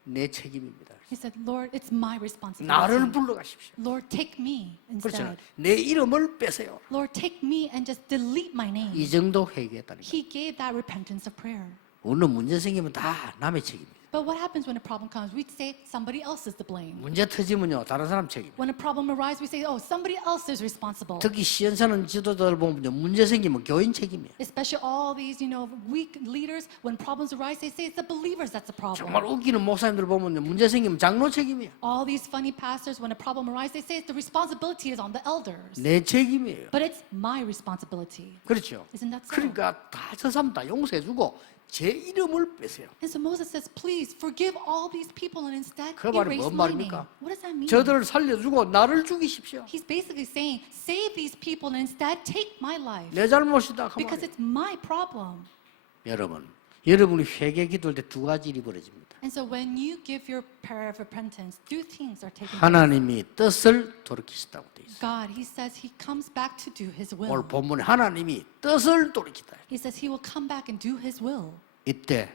내 책임입니다. He said, Lord, it's my 나를 responsibility. 불러가십시오. Lord, take me 그렇잖아요. instead. 내 이름을 빼세요. Lord, take me and just delete my name. 이 정도 회개했다는 거예요. He gave that repentance of prayer. 오늘 문제 생기면 다 남의 책임입니다. But what happens when a problem comes? We say somebody else is to blame. 문제 터지면요, 다른 사람 책임. When a problem arises, we say, oh, somebody else is responsible. 특히 시연사는 지도자들 보면요, 문제 생기면 교인 책임이에요. Especially all these, weak leaders, when problems arise, they say it's the believers that's the problem. 정말 웃기는 목사님들 보면요, 문제 생기면 장로 책임이에요. All these funny pastors, when a problem arises, they say the responsibility is on the elders. 내 책임이에요. But it's my responsibility. 그렇죠. Isn't that so? 그러니까 다 저 사람 다 용서해주고 제 이름을 빼세요. And so Moses says, please forgive all these people and instead 그 말이 erase 뭔 my name. 말입니까? What does that mean? 저들을 살려주고 나를 죽이십시오. He's basically saying, save these people and instead take my life. 내 잘못이다. 그 Because 말이에요. it's my problem. 여러분이 회개 기도할 때 두 가지 일이 벌어집니다. And so when you give your prayer of repentance, two things are taken place. 하나님이 뜻을 돌이키시다고 돼 있어요. God, he says he comes back to do his will. 오늘 본문에 하나님이 뜻을 돌이키다. He says he will come back and do his will. 이때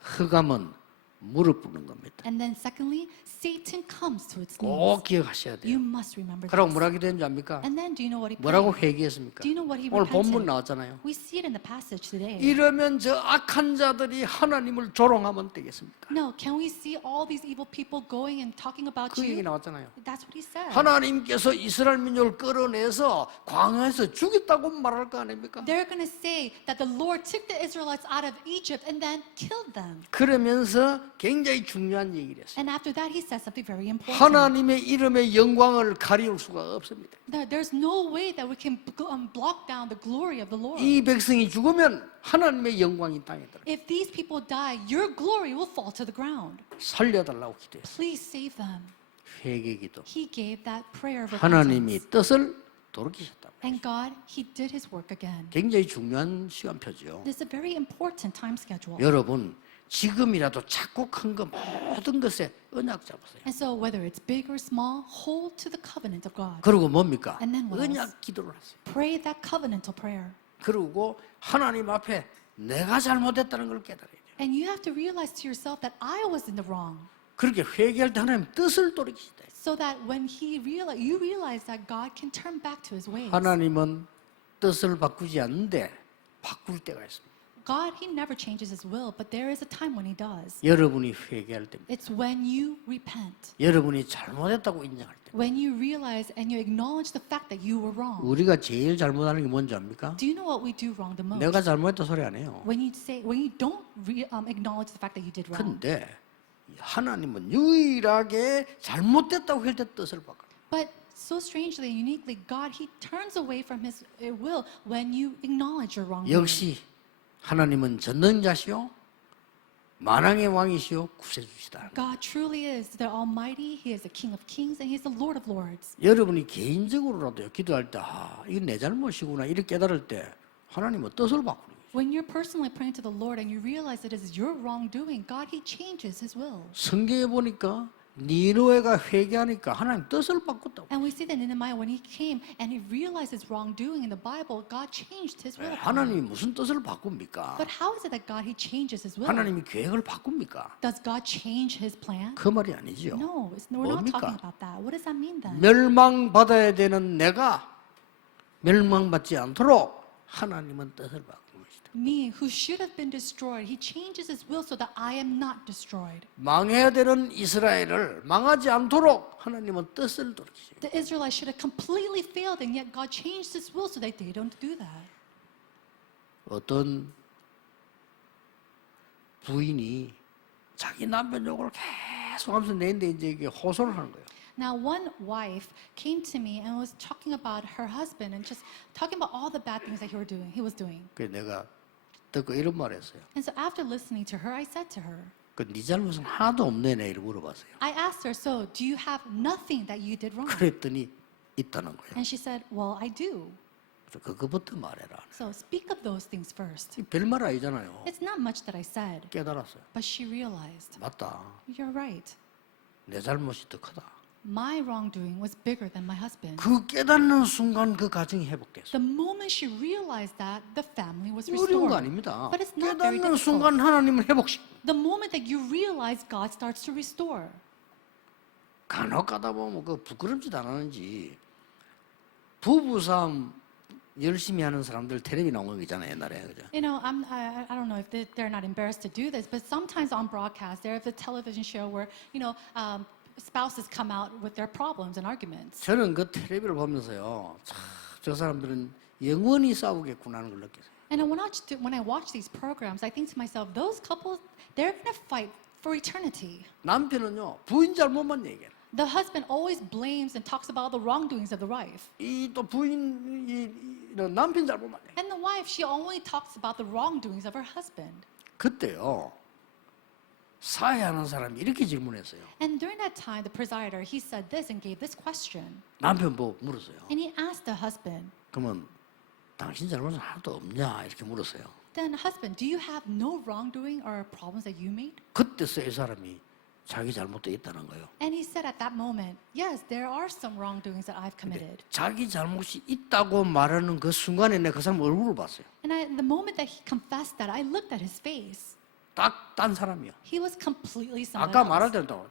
흑암은 무릎 꿇는 겁니다. And then secondly, Satan comes to its knees. 꼭 기억하셔야 You 돼요. must remember 그러고 this. 뭐라 기도했는지 압니까? And then do you know what he 뭐라고 prayed? 회개했습니까? Do you know what he 오늘 본문 repented? 나왔잖아요. We see it in the passage today. 이러면 저 악한 자들이 하나님을 조롱하면 되겠습니까? No, can we see all these evil people going and talking about 그 얘기 you? 나왔잖아요. That's what he said. 하나님께서 이스라엘 민족을 끌어내서 광야에서 죽였다고 말할 거 아닙니까? They're going to say that the Lord took the Israelites out of Egypt and then killed them. 그러면서 굉장히 중요한 얘기를 했어요. And after that, he said something very important. 하나님의 이름의 영광을 가리울 수가 없습니다. There's no way that we can block down the glory of the Lord. 이 백성이 죽으면 하나님의 영광이 땅에 들어. If these people die, your glory will fall to the ground. 살려달라고 기도했어요. Please save them. 회개기도. He gave that prayer of 하나님이 repentance. 뜻을 돌이키셨다. And God, he did his work again. 굉장히 중요한 시간표죠. This is a very important time schedule. 여러분 지금이라도 작고 큰 거 모든 것에 언약 잡으세요. And so whether it's big or small, hold to the covenant of God. 그리고 뭡니까? And then what else? 언약 기도를 하세요. Pray that covenantal prayer. 그리고 하나님 앞에 내가 잘못했다는 걸 깨달아야 돼요. And you have to realize to yourself that I was in the wrong. 그렇게 회개할 때 하나님 뜻을 돌이키시다. So that when you realize that God can turn back to his ways. 하나님은 뜻을 바꾸지 않는데 바꿀 때가 있습니다. God, he never changes his will, but there is a time when he does. 여러분이 회개할 때입니다. It's when you repent. 여러분이 잘못했다고 인정할 때. When you realize and you acknowledge the fact that you were wrong. 우리가 제일 잘못하는 게 뭔지 압니까? Do you know what we do wrong the most? 내가 잘못했다 소리 안 해요. When you don't acknowledge the fact that you did wrong. 근데 하나님은 유일하게 잘못됐다고 할 때 뜻을 바꿔요. But so strangely and uniquely, God, he turns away from his will when you acknowledge your wrongdoing. 역시 하나님은 전능자시요 만왕의 왕이시요 구세주시다. God truly is the Almighty. He is the King of Kings and He is the Lord of Lords. 여러분이 개인적으로라도 기도할 때 이건 내 잘못이구나 이렇게 깨달을 때 하나님은 뜻을 바꾸는 거예요. When you're personally praying to the Lord and you realize it is your wrongdoing, God, He changes His will. 성경에 보니까 니느웨가 회개하니까 하나님 뜻을 바꿨다고. And we see that Nehemiah, when he came and he realized his wrongdoing in the Bible, God changed his will. 하나님이 무슨 뜻을 바꿉니까? But how is it that God, He changes His will? 하나님이 계획을 바꿉니까? Does God change His plan? 그 말이 아니죠. No, we're not 뭡니까? talking about that. What does that mean then? 멸망받아야 되는 내가 멸망받지 않도록 하나님은 뜻을 바꾸는 것이다. Me, who should have been destroyed, He changes His will so that I am not destroyed. 망해야 되는 이스라엘을 망하지 않도록 하나님은 뜻을 돌이키죠. The Israelites should have completely failed, and yet God changed His will so that they don't do that. 어떤 부인이 자기 남편 욕을 계속 하면서 내는데 이제 이게 호소를 하는 거예요. Now, one wife came to me and was talking about her husband and just talking about all the bad things that he was doing. 그래서 내가 듣고 이런 말을 했어요. And so after listening to her, I said to her, 네 잘못은 하나도 없네, 내가 물어봤어요. I asked her, so do you have nothing that you did wrong? 그랬더니 있다는 거예요. And she said, well, I do. 그거부터 말해라. So speak of those things first. 별말 아니잖아요. It's not much that I said, 깨달았어요. but she realized, 맞다. you're right. 내 잘못이 더 크다. My wrongdoing was bigger than my husband. 그 깨닫는 순간 그 가정이 회복됐어요. The moment she realized that, the family was 어려운 거 restored. 아닙니다. But it's not very 깨닫는 difficult. 순간 하나님은 회복시킵니다. The moment that you realize, God starts to restore. 간혹 가다 보면 그 부끄럽지도 않았는지 부부싸움 열심히 하는 사람들 텔레비 나오는 거 있잖아요, 옛날에. 그죠? You know, I don't know if they're not embarrassed to do this, but sometimes on broadcast, there's a television show where, spouses come out with their problems and arguments. 저는 그 텔레비를 보면서요, 참, 저 사람들은 영원히 싸우겠구나 하는 걸 느꼈어요. And when I watch these programs, I think to myself, those couples, they're going to fight for eternity. 남편은요, 부인 잘못만 얘기해요. The husband always blames and talks about the wrongdoings of the wife. 이 또 부인이 남편 잘못만 얘기해요. And the wife, she only talks about the wrongdoings of her husband. 그때요, 사회하는 사람이 이렇게 질문했어요. And during that time, the presider, he said this and gave this question. 남편 보고 물었어요. And he asked the husband, 그러면 당신 잘못은 하나도 없냐 이렇게 물었어요. then husband, do you have no wrongdoing or problems that you made? 그때서 이 사람이 자기 잘못도 있다는 거예요. And he said at that moment, yes, there are some wrongdoings that I've committed. 자기 잘못이 있다고 말하는 그 순간에 내가 그 사람 얼굴을 봤어요. And the moment that he confessed that, I looked at his face. 딱 딴 사람이요. He was completely someone 아까 else. 말할 때는 또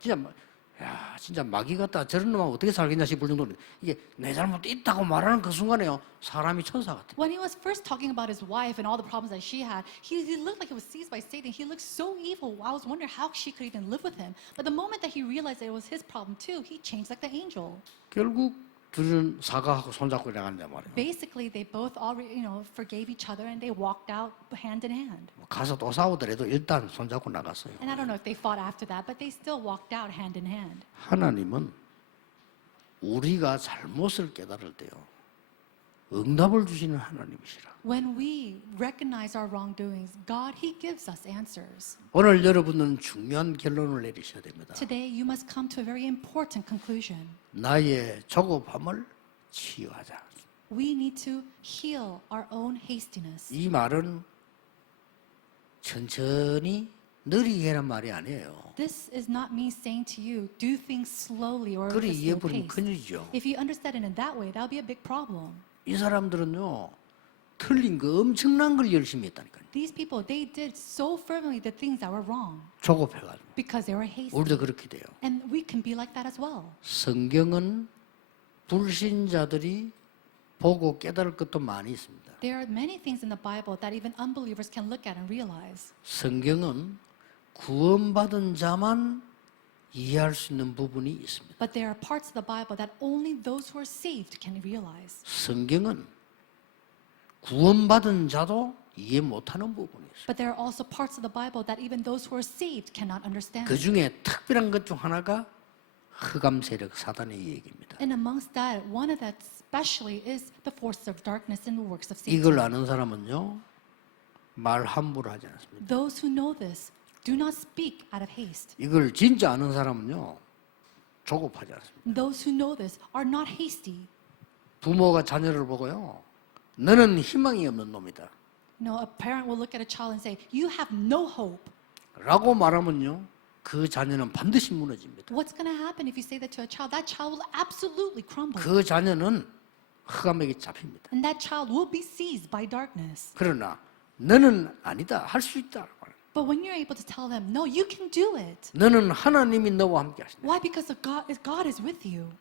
진짜 마귀 같다. 저런 놈하고 어떻게 살겠냐 싶을 정도로 이게 내 잘못도 있다고 말하는 그 순간에요. 사람이 천사 같아. When he was first talking about his wife and all the problems that she had, he looked like he was seized by Satan. He looked so evil. I was wondering how she could even live with him. But the moment that he realized that it was his problem too, he changed like the angel. 결국 둘은 사과하고 손잡고 나간단 말이에요. Basically, they both already, forgave each other and they walked out hand in hand. 가서 또 싸우더라도 일단 손잡고 나갔어요. And I don't know if they fought after that, but they still walked out hand in hand. 하나님은 우리가 잘못을 깨달을 때요. 응답을 주시는 하나님이시라. When we recognize our wrongdoings, God, He gives us answers. 오늘 여러분은 중요한 결론을 내리셔야 됩니다. Today, you must come to a very important conclusion. 나의 조급함을 치유하자. We need to heal our own hastiness. 이 말은 천천히 느리게 하는 말이 아니에요. This is not me saying to you, do things slowly or 그리 with a slow 이해버리면 pace. 큰일이죠. If you understand it in that way, that would be a big problem. 이 사람들은요, 틀린 거 엄청난 걸 열심히 했다니까요. These people, they did so fervently the things that were wrong 조급해가지고. because they were hasty. 우리도 그렇게 돼요. And we can be like that as well. 성경은 불신자들이 보고 깨달을 것도 많이 있습니다. There are many things in the Bible that even unbelievers can look at and realize. 성경은 구원받은 자만 이해할 수 있는 부분이 있습니다. But there are parts of the Bible that only those who are saved can realize. 성경은 구원받은 자도 이해 못하는 부분이 있어요. But there are also parts of the Bible that even those who are saved cannot understand. 그 중에 특별한 것 중 하나가 흑암 세력 사단의 얘기입니다. And amongst that, one of that especially is the forces of darkness and the works of 이걸 Satan. 아는 사람은요, 말 함부로 하지 않습니다. Those who know this do not speak out of haste. 이걸 진짜 아는 사람은요, 조급하지 않습니다. Those who know this are not hasty. 부모가 자녀를 보고요, 너는 희망이 없는 놈이다 A parent will look at a child and say, you have no hope. 라고 말하면요, 그 자녀는 반드시 무너집니다. What's going to happen if you say that to a child? That child will absolutely crumble. 그 자녀는 흑암에게 잡힙니다. And that child will be seized by darkness. 그러나 너는 아니다, 할 수 있다. But when you're able to tell them, no, you can do it. 너는 하나님이 너와 함께 하신다. Why? Because God is with you.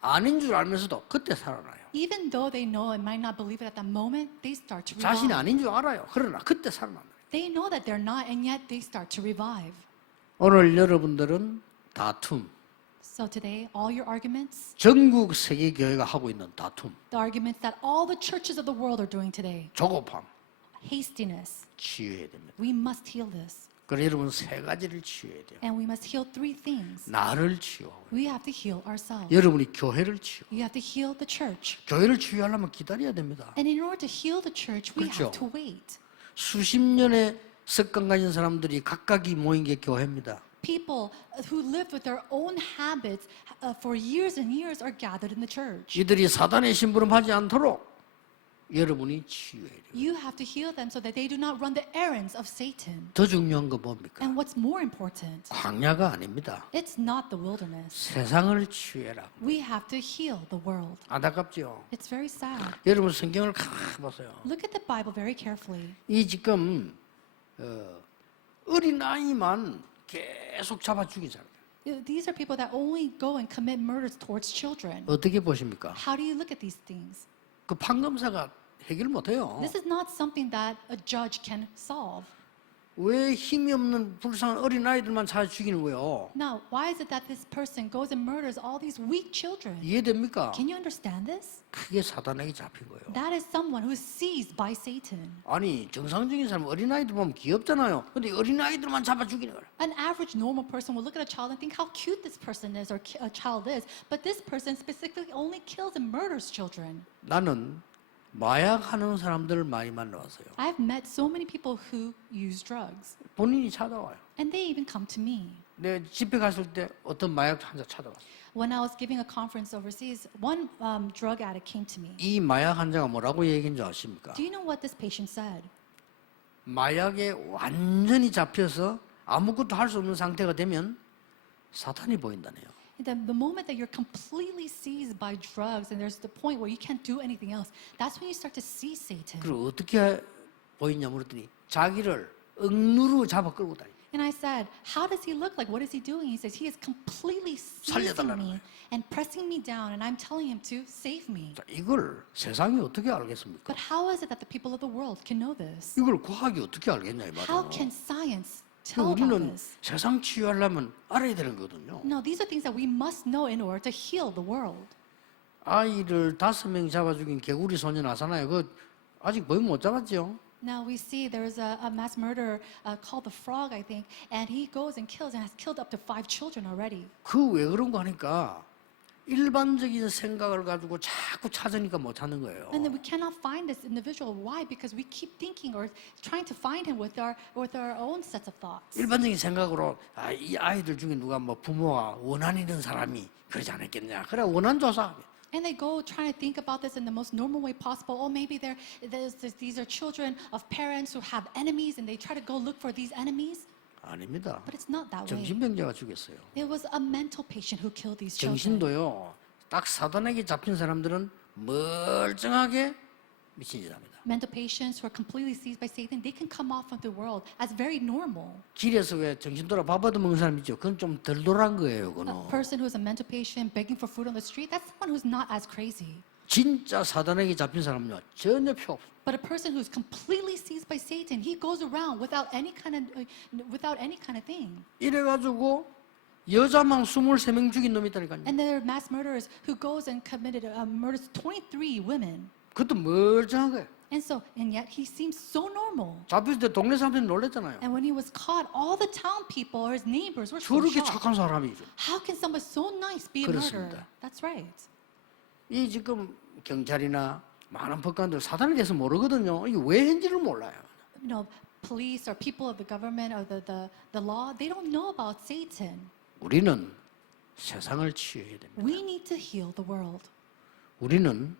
아닌 줄 알면서도 그때 살아나요. Even though they know and might not believe it at that moment, they start to 자신이 revive. 아닌 줄 알아요. 그러나 그때 살아납니다. They know that they're not, and yet they start to revive. 오늘 여러분들은 다툼, So today, all your arguments, 전국 세계 교회가 하고 있는 다툼, the arguments that all the churches of the world are doing today, 조급함 hastiness, 치유해야 됩니다. we must heal this. 그래서 여러분 세 가지를 치유해야 돼요. And we must heal three things. 나를 치유하고, We have to heal ourselves. 여러분이 교회를 치유. You have to heal the church. 교회를 치유하려면 기다려야 됩니다. And in order to heal the church, we have 그렇죠. to wait. 수십 년의 습관 가진 사람들이 각각이 모인 게 교회입니다. People who lived with their own habits for years and years are gathered in the church. 이들이 사단의 심부름하지 않도록 여러분이 치유해야 돼요. You have to heal them so that they do not run the errands of Satan. 더 중요한 건 뭡니까? And what's more important, 광야가 아닙니다. it's not the wilderness. 세상을 치유해라. We have to heal the world. 안타깝죠? It's very sad. 여러분 성경을 보세요. Look at the Bible very carefully. 이 지금 어린 아이만 계속 잡아 죽인 사람. These are people that only go and commit murders towards children. 어떻게 보십니까? How do you look at these things? 그 판검사가 해결 못해요. This is not something that a judge can solve. 왜 힘이 없는 불쌍한 어린 아이들만 찾아 죽이는 거예요? Now, why is it that this person goes and murders all these weak children? 이해됩니까? Can you understand this? 그게 사단에게 잡힌 거예요. That is someone who is seized by Satan. 아니 정상적인 사람 어린 아이들 보면 귀엽잖아요. 근데 어린 아이들만 잡아 죽이는 거예요. An average normal person will look at a child and think how cute this person is or a child is, but this person specifically only kills and murders children. 나는 마약하는 사람들을 많이 만나왔어요. I've met so many people who use drugs, 본인이 찾아와요. and they even come to me. 내 집에 갔을 때 어떤 마약 환자 찾아왔어요. When I was giving a conference overseas, one drug addict came to me. 이 마약 환자가 뭐라고 얘기한 줄 아십니까? Do you know what this patient said? 마약에 완전히 잡혀서 아무것도 할 수 없는 상태가 되면 사탄이 보인다네요. The moment that you're completely seized by drugs and there's the point where you can't do anything else, that's when you start to see Satan. 그리고 어떻게 보이냐 물었더니 자기를 억누르고 잡아 끌고 다니. And I said, how does he look like? What is he doing? He says, he is completely seizing 살려달라는 me and pressing me down, and I'm telling him to save me. 자, 이걸 세상이 어떻게 알겠습니까? But how is it that the people of the world can know this? 이걸 과학이 어떻게 알겠냐 이 How 말이에요. can science tell about 우리는 this? 세상 치유하려면 알아야 되는 거거든요. No, these are things that we must know in order to heal the world. 아이를 5명 잡아 죽인 개구리 소년 아사나요. 그 아직 거의 못 잡았죠. Now we see there is a mass murderer called the Frog, I think, and he goes and kills and has killed up to 5 children already. 그 왜 그런 거 하니까 일반적인 생각을 가지고 자꾸 찾으니까 못 찾는 거예요. And then we cannot find this individual. Why? Because we keep thinking or trying to find him with our own sets of thoughts. 일반적인 생각으로 아, 이 아이들 중에 누가 뭐 부모가 원한 있는 사람이 그러지 않았겠냐. 그래 원한 조사. And they go trying to think about this in the most normal way possible. Oh, maybe these are children of parents who have enemies, and they try to go look for these enemies. 아닙니다. But it's not that way. 정신병자가 죽였어요. It was a mental patient who killed these children. 정신도요. 딱 사단에게 잡힌 사람들은 멀쩡하게 미친 짓 합니다. Mental patients who are completely seized by Satan, they can come off of the world as very normal. 길에서 왜 정신 돌아 밥 얻어 먹는 사람 있죠. 그건 좀 덜 돌아간 거예요. A 그거는. person who is a mental patient begging for food on the street, that's someone who's not as crazy. 진짜 사단에게 잡힌 사람은요. 전혀 필요 없어요. But a person who's completely seized by Satan, he goes around without any kind of thing. 이래가지고 여자만 23명 죽인 놈이 있다니까요. And there are mass murderers who goes and committed murders 23 women. 그것도 멀쩡한 거예요. And yet he seems so normal. 잡혔을 때 동네 사람들이 놀랬잖아요. And when he was caught, all the town people or his neighbors were so 저렇게 shocked. 착한 사람이죠. How can somebody so nice be a 그렇습니다. murderer? That's right. 이 지금 경찰이나 많은 법관들 사단에 대해서 모르거든요. 이게 왜 했는지를 몰라요. You know, police or people of the government or the law, they don't know about Satan. 우리는 세상을 치유해야 됩니다. We need to heal the world. 우리는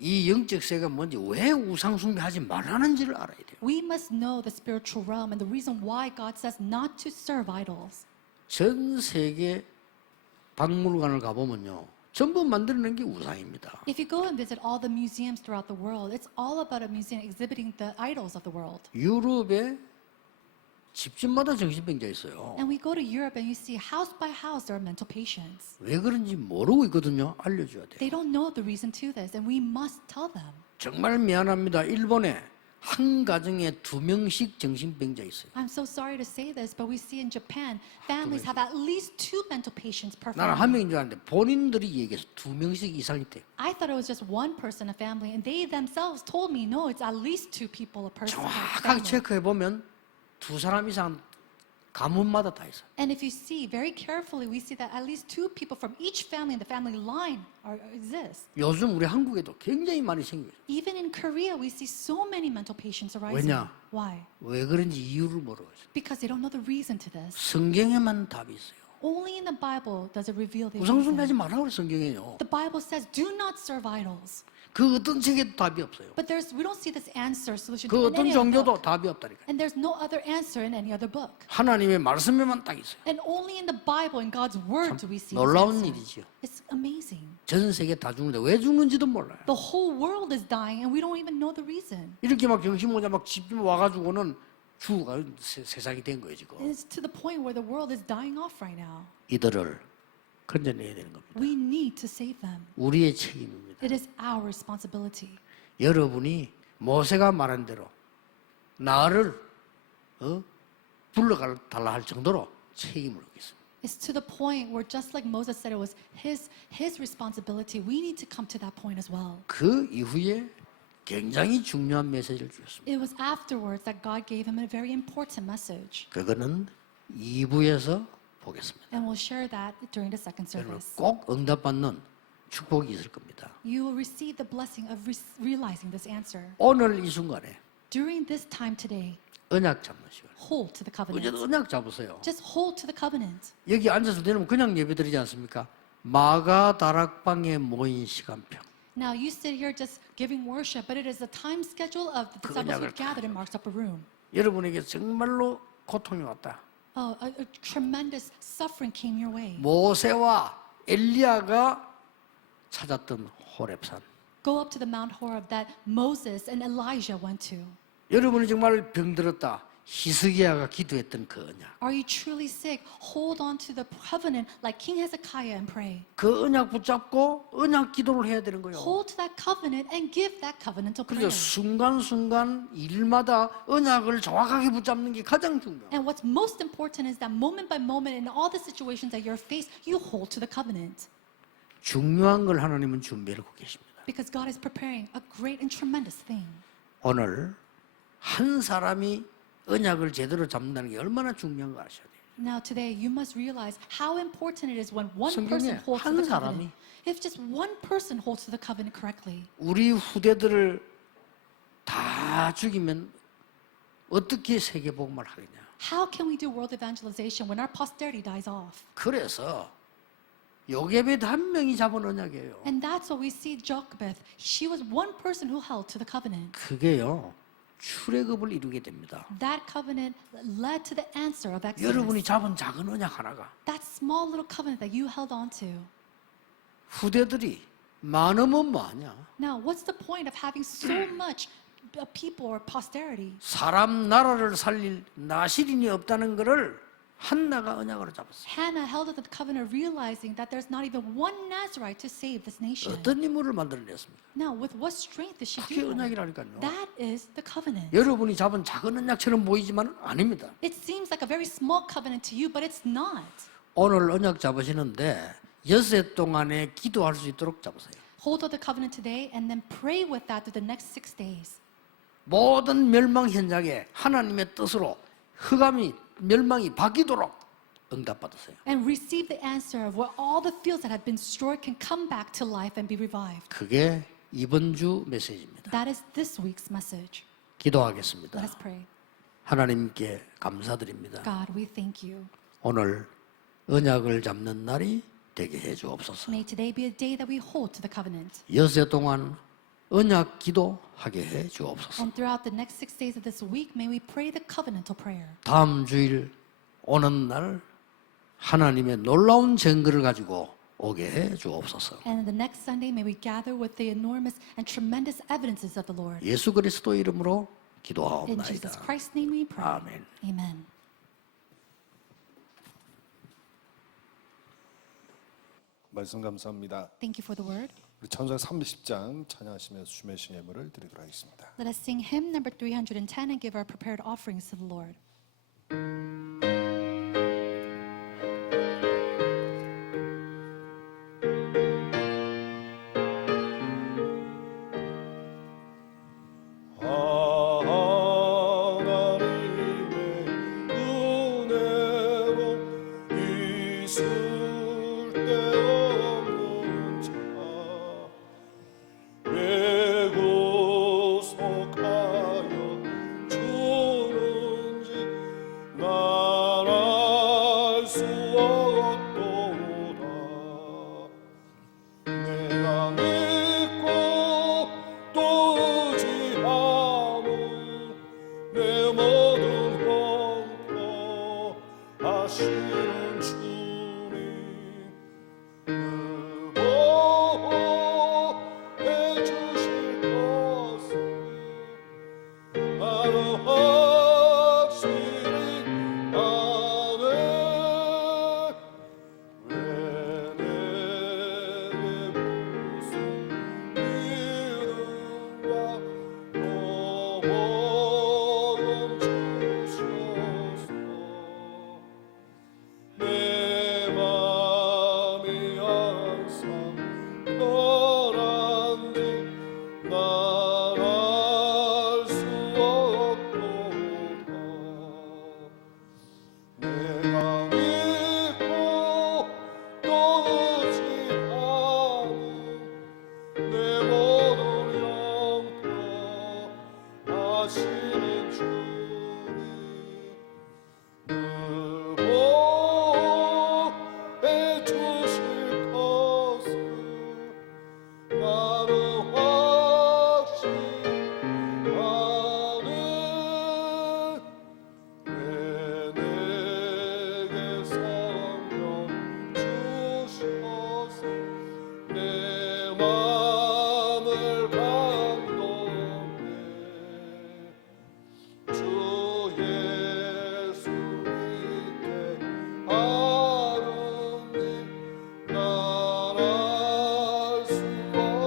이 영적 세계가 뭔지 왜 우상 숭배하지 말라는지를 알아야 돼요. We must know the spiritual realm and the reason why God says not to serve idols. 전 세계 박물관을 가보면요. 전부 만들어낸 게 우상입니다. If you go and visit all the museums throughout the world, it's all about a museum exhibiting the idols of the world. 유럽에 집집마다 정신병자 있어요. And we go to Europe and you see house by house there are mental patients. 왜 그런지 모르고 있거든요. 알려줘야 돼요. They don't know the reason to this and we must tell them. 정말 미안합니다. 일본에 한 가정에 2명씩 정신병자 있어요. I'm so sorry to say this, but we see in Japan, families have at least 2 mental patients per 나는 한 family. 명인 줄 알았는데 본인들이 얘기해서 2명씩 이상 있대요. I thought it was just one person a family, and they themselves told me, no, it's at least 2 people a person. per 정확하게 family. 체크해 보면 2사람 이상 가문마다 다 있어요. And if you see very carefully, we see that at least 2 people from each family in the family line exist. 요즘 우리 한국에도 굉장히 많이 생겨요. Even in Korea, we see so many mental patients arising. 왜냐? Why? 왜 그런지 이유를 모르고 있어요. Because they don't know the reason to this. 성경에만 답이 있어요. Only in the Bible does it reveal the 우상숭배하지 reason. 말라고 그래요, 성경에요. The Bible says, do not serve idols. 그 어떤 책에도 답이 없어요. But we don't see this answer solution 그 in 어떤 any other 종교도 book. 답이 없다니까요. And there's no other answer in any other book. 하나님의 말씀에만 딱 있어요. And only in the Bible, in God's Word, do we see this 놀라운 answer. 일이지요. It's amazing. 전 세계 다 죽는데 왜 죽는지도 몰라요. The whole world is dying, and we don't even know the reason. 이렇게 막 정신모자 막 집 와가지고는 죽어가 세상이 된 거예요 지금. And it's to the point where the world is dying off right now. 이들을 건져내야 되는 겁니다. We need to save them. 우리의 책임입니다. It is our responsibility. 여러분이 모세가 말한 대로 나를 불러달라 할 정도로 책임을 지겠습니다. It's to the point where just like Moses said it was his responsibility, we need to come to that point as well. 그 이후에 굉장히 중요한 메시지를 주셨습니다. It was afterwards that God gave him a very important message. 그거는 2부에서 보겠습니다. And we'll share that during the second 여러분 service. 꼭 응답받는 축복이 있을 겁니다. You will receive the blessing of realizing this answer. 오늘 이 순간에 During this time today, 언약 잡는 시간. hold to the 어제 covenant. 언약 잡으세요. Just hold to the covenant. 여기 앉아서 되면 그냥 예배드리지 않습니까? 마가 다락방에 모인 시간표. Now you sit here just giving worship, but it is the time schedule of the disciples who 언약을 gathered in Mark's upper room. 여러분에게 정말로 고통이 왔다. Oh, a tremendous suffering came your way. 모세와 엘리야가 찾았던 호렙산. Go up to the Mount Horeb that Moses and Elijah went to. 여러분이 정말 병들었다. 히스기야가 기도했던 그 언약. Are you truly sick? Hold on to the covenant like King Hezekiah and pray. 그 언약 붙잡고 언약 기도를 해야 되는 거예요. Hold to that covenant and give that covenantal 그래서 prayer. 순간순간 일마다 언약을 정확하게 붙잡는 게 가장 중요해요. And what's most important is that moment by moment in all the situations that you're faced, you hold to the covenant. 중요한 걸 하나님은 준비하고 계십니다. Because God is preparing a great and tremendous thing. 오늘 한 사람이 언약을 제대로 잡는다는 게 얼마나 중요한 거 아셔야 돼요. Now today you must realize how important it is when one 성경에 person holds to 한 the 사람이 covenant. If just one person holds to the covenant correctly, 우리 후대들을 다 죽이면 어떻게 세계복음을 하겠냐. how can we do world evangelization when our posterity dies off? 그래서 요게벳 한 명이 잡은 언약이에요. And that's what we see Jochebed. She was one person who held to the covenant. 그게요 출애굽을 이루게 됩니다. That covenant led to the answer of 여러분이 Exodus. 잡은 작은 언약 하나가 That small little covenant that you held on to. 후대들이 많으면 뭐하냐. Now, what's the point of having so much people or posterity? 사람 나라를 살릴 나시린이 없다는 것을 한나가 언약으로 잡았어요. Hannah held to the covenant realizing that there's not even one Nazarite to save this nation. 어떤 인물을 만들어냈습니까? Now, with what strength did she 그게 do that? 언약이라니까요. That is the covenant. 여러분이 잡은 작은 언약처럼 보이지만 아닙니다. It seems like a very small covenant to you, but it's not. 오늘 언약 잡으시는데 엿새 동안에 기도할 수 있도록 잡으세요. Hold to the covenant today and then pray with that through the next 6 days. 모든 멸망 현장에 하나님의 뜻으로 멸망이 바뀌도록 응답받으세요. And receive the answer of where all the fields that have been destroyed can come back to life and be revived. 그게 이번 주 메시지입니다. That is this week's message. 기도하겠습니다. Let us pray. 하나님께 감사드립니다. God, we thank you. 오늘 언약을 잡는 날이 되게 해 주옵소서. May today be a day that we hold to the covenant. 엿새 동안 언약 기도하게 해 주옵소서. And throughout the next 6 days of this week, may we pray the covenantal prayer. 다음 주일 오는 날 하나님의 놀라운 증거를 가지고 오게 해 주옵소서. And the next Sunday, may we gather with the enormous and tremendous evidences of the Lord. 예수 그리스도 이름으로 In 기도하옵나이다. Jesus Christ's name we pray. 아멘. Amen. 말씀 감사합니다. Thank you for the word. 우리 찬송 30장 찬양하시면서 주의 신 예물을 드리도록 하겠습니다. Let us sing hymn number 310 and give our prepared offerings to the Lord. 하나님의 은혜 아시는 주님 늘 보호해 주실 것을 나는 확신하네 왜 내게 성령 주셔서 내 마음을 감동해 주 예수 믿게 하느니 난 알 수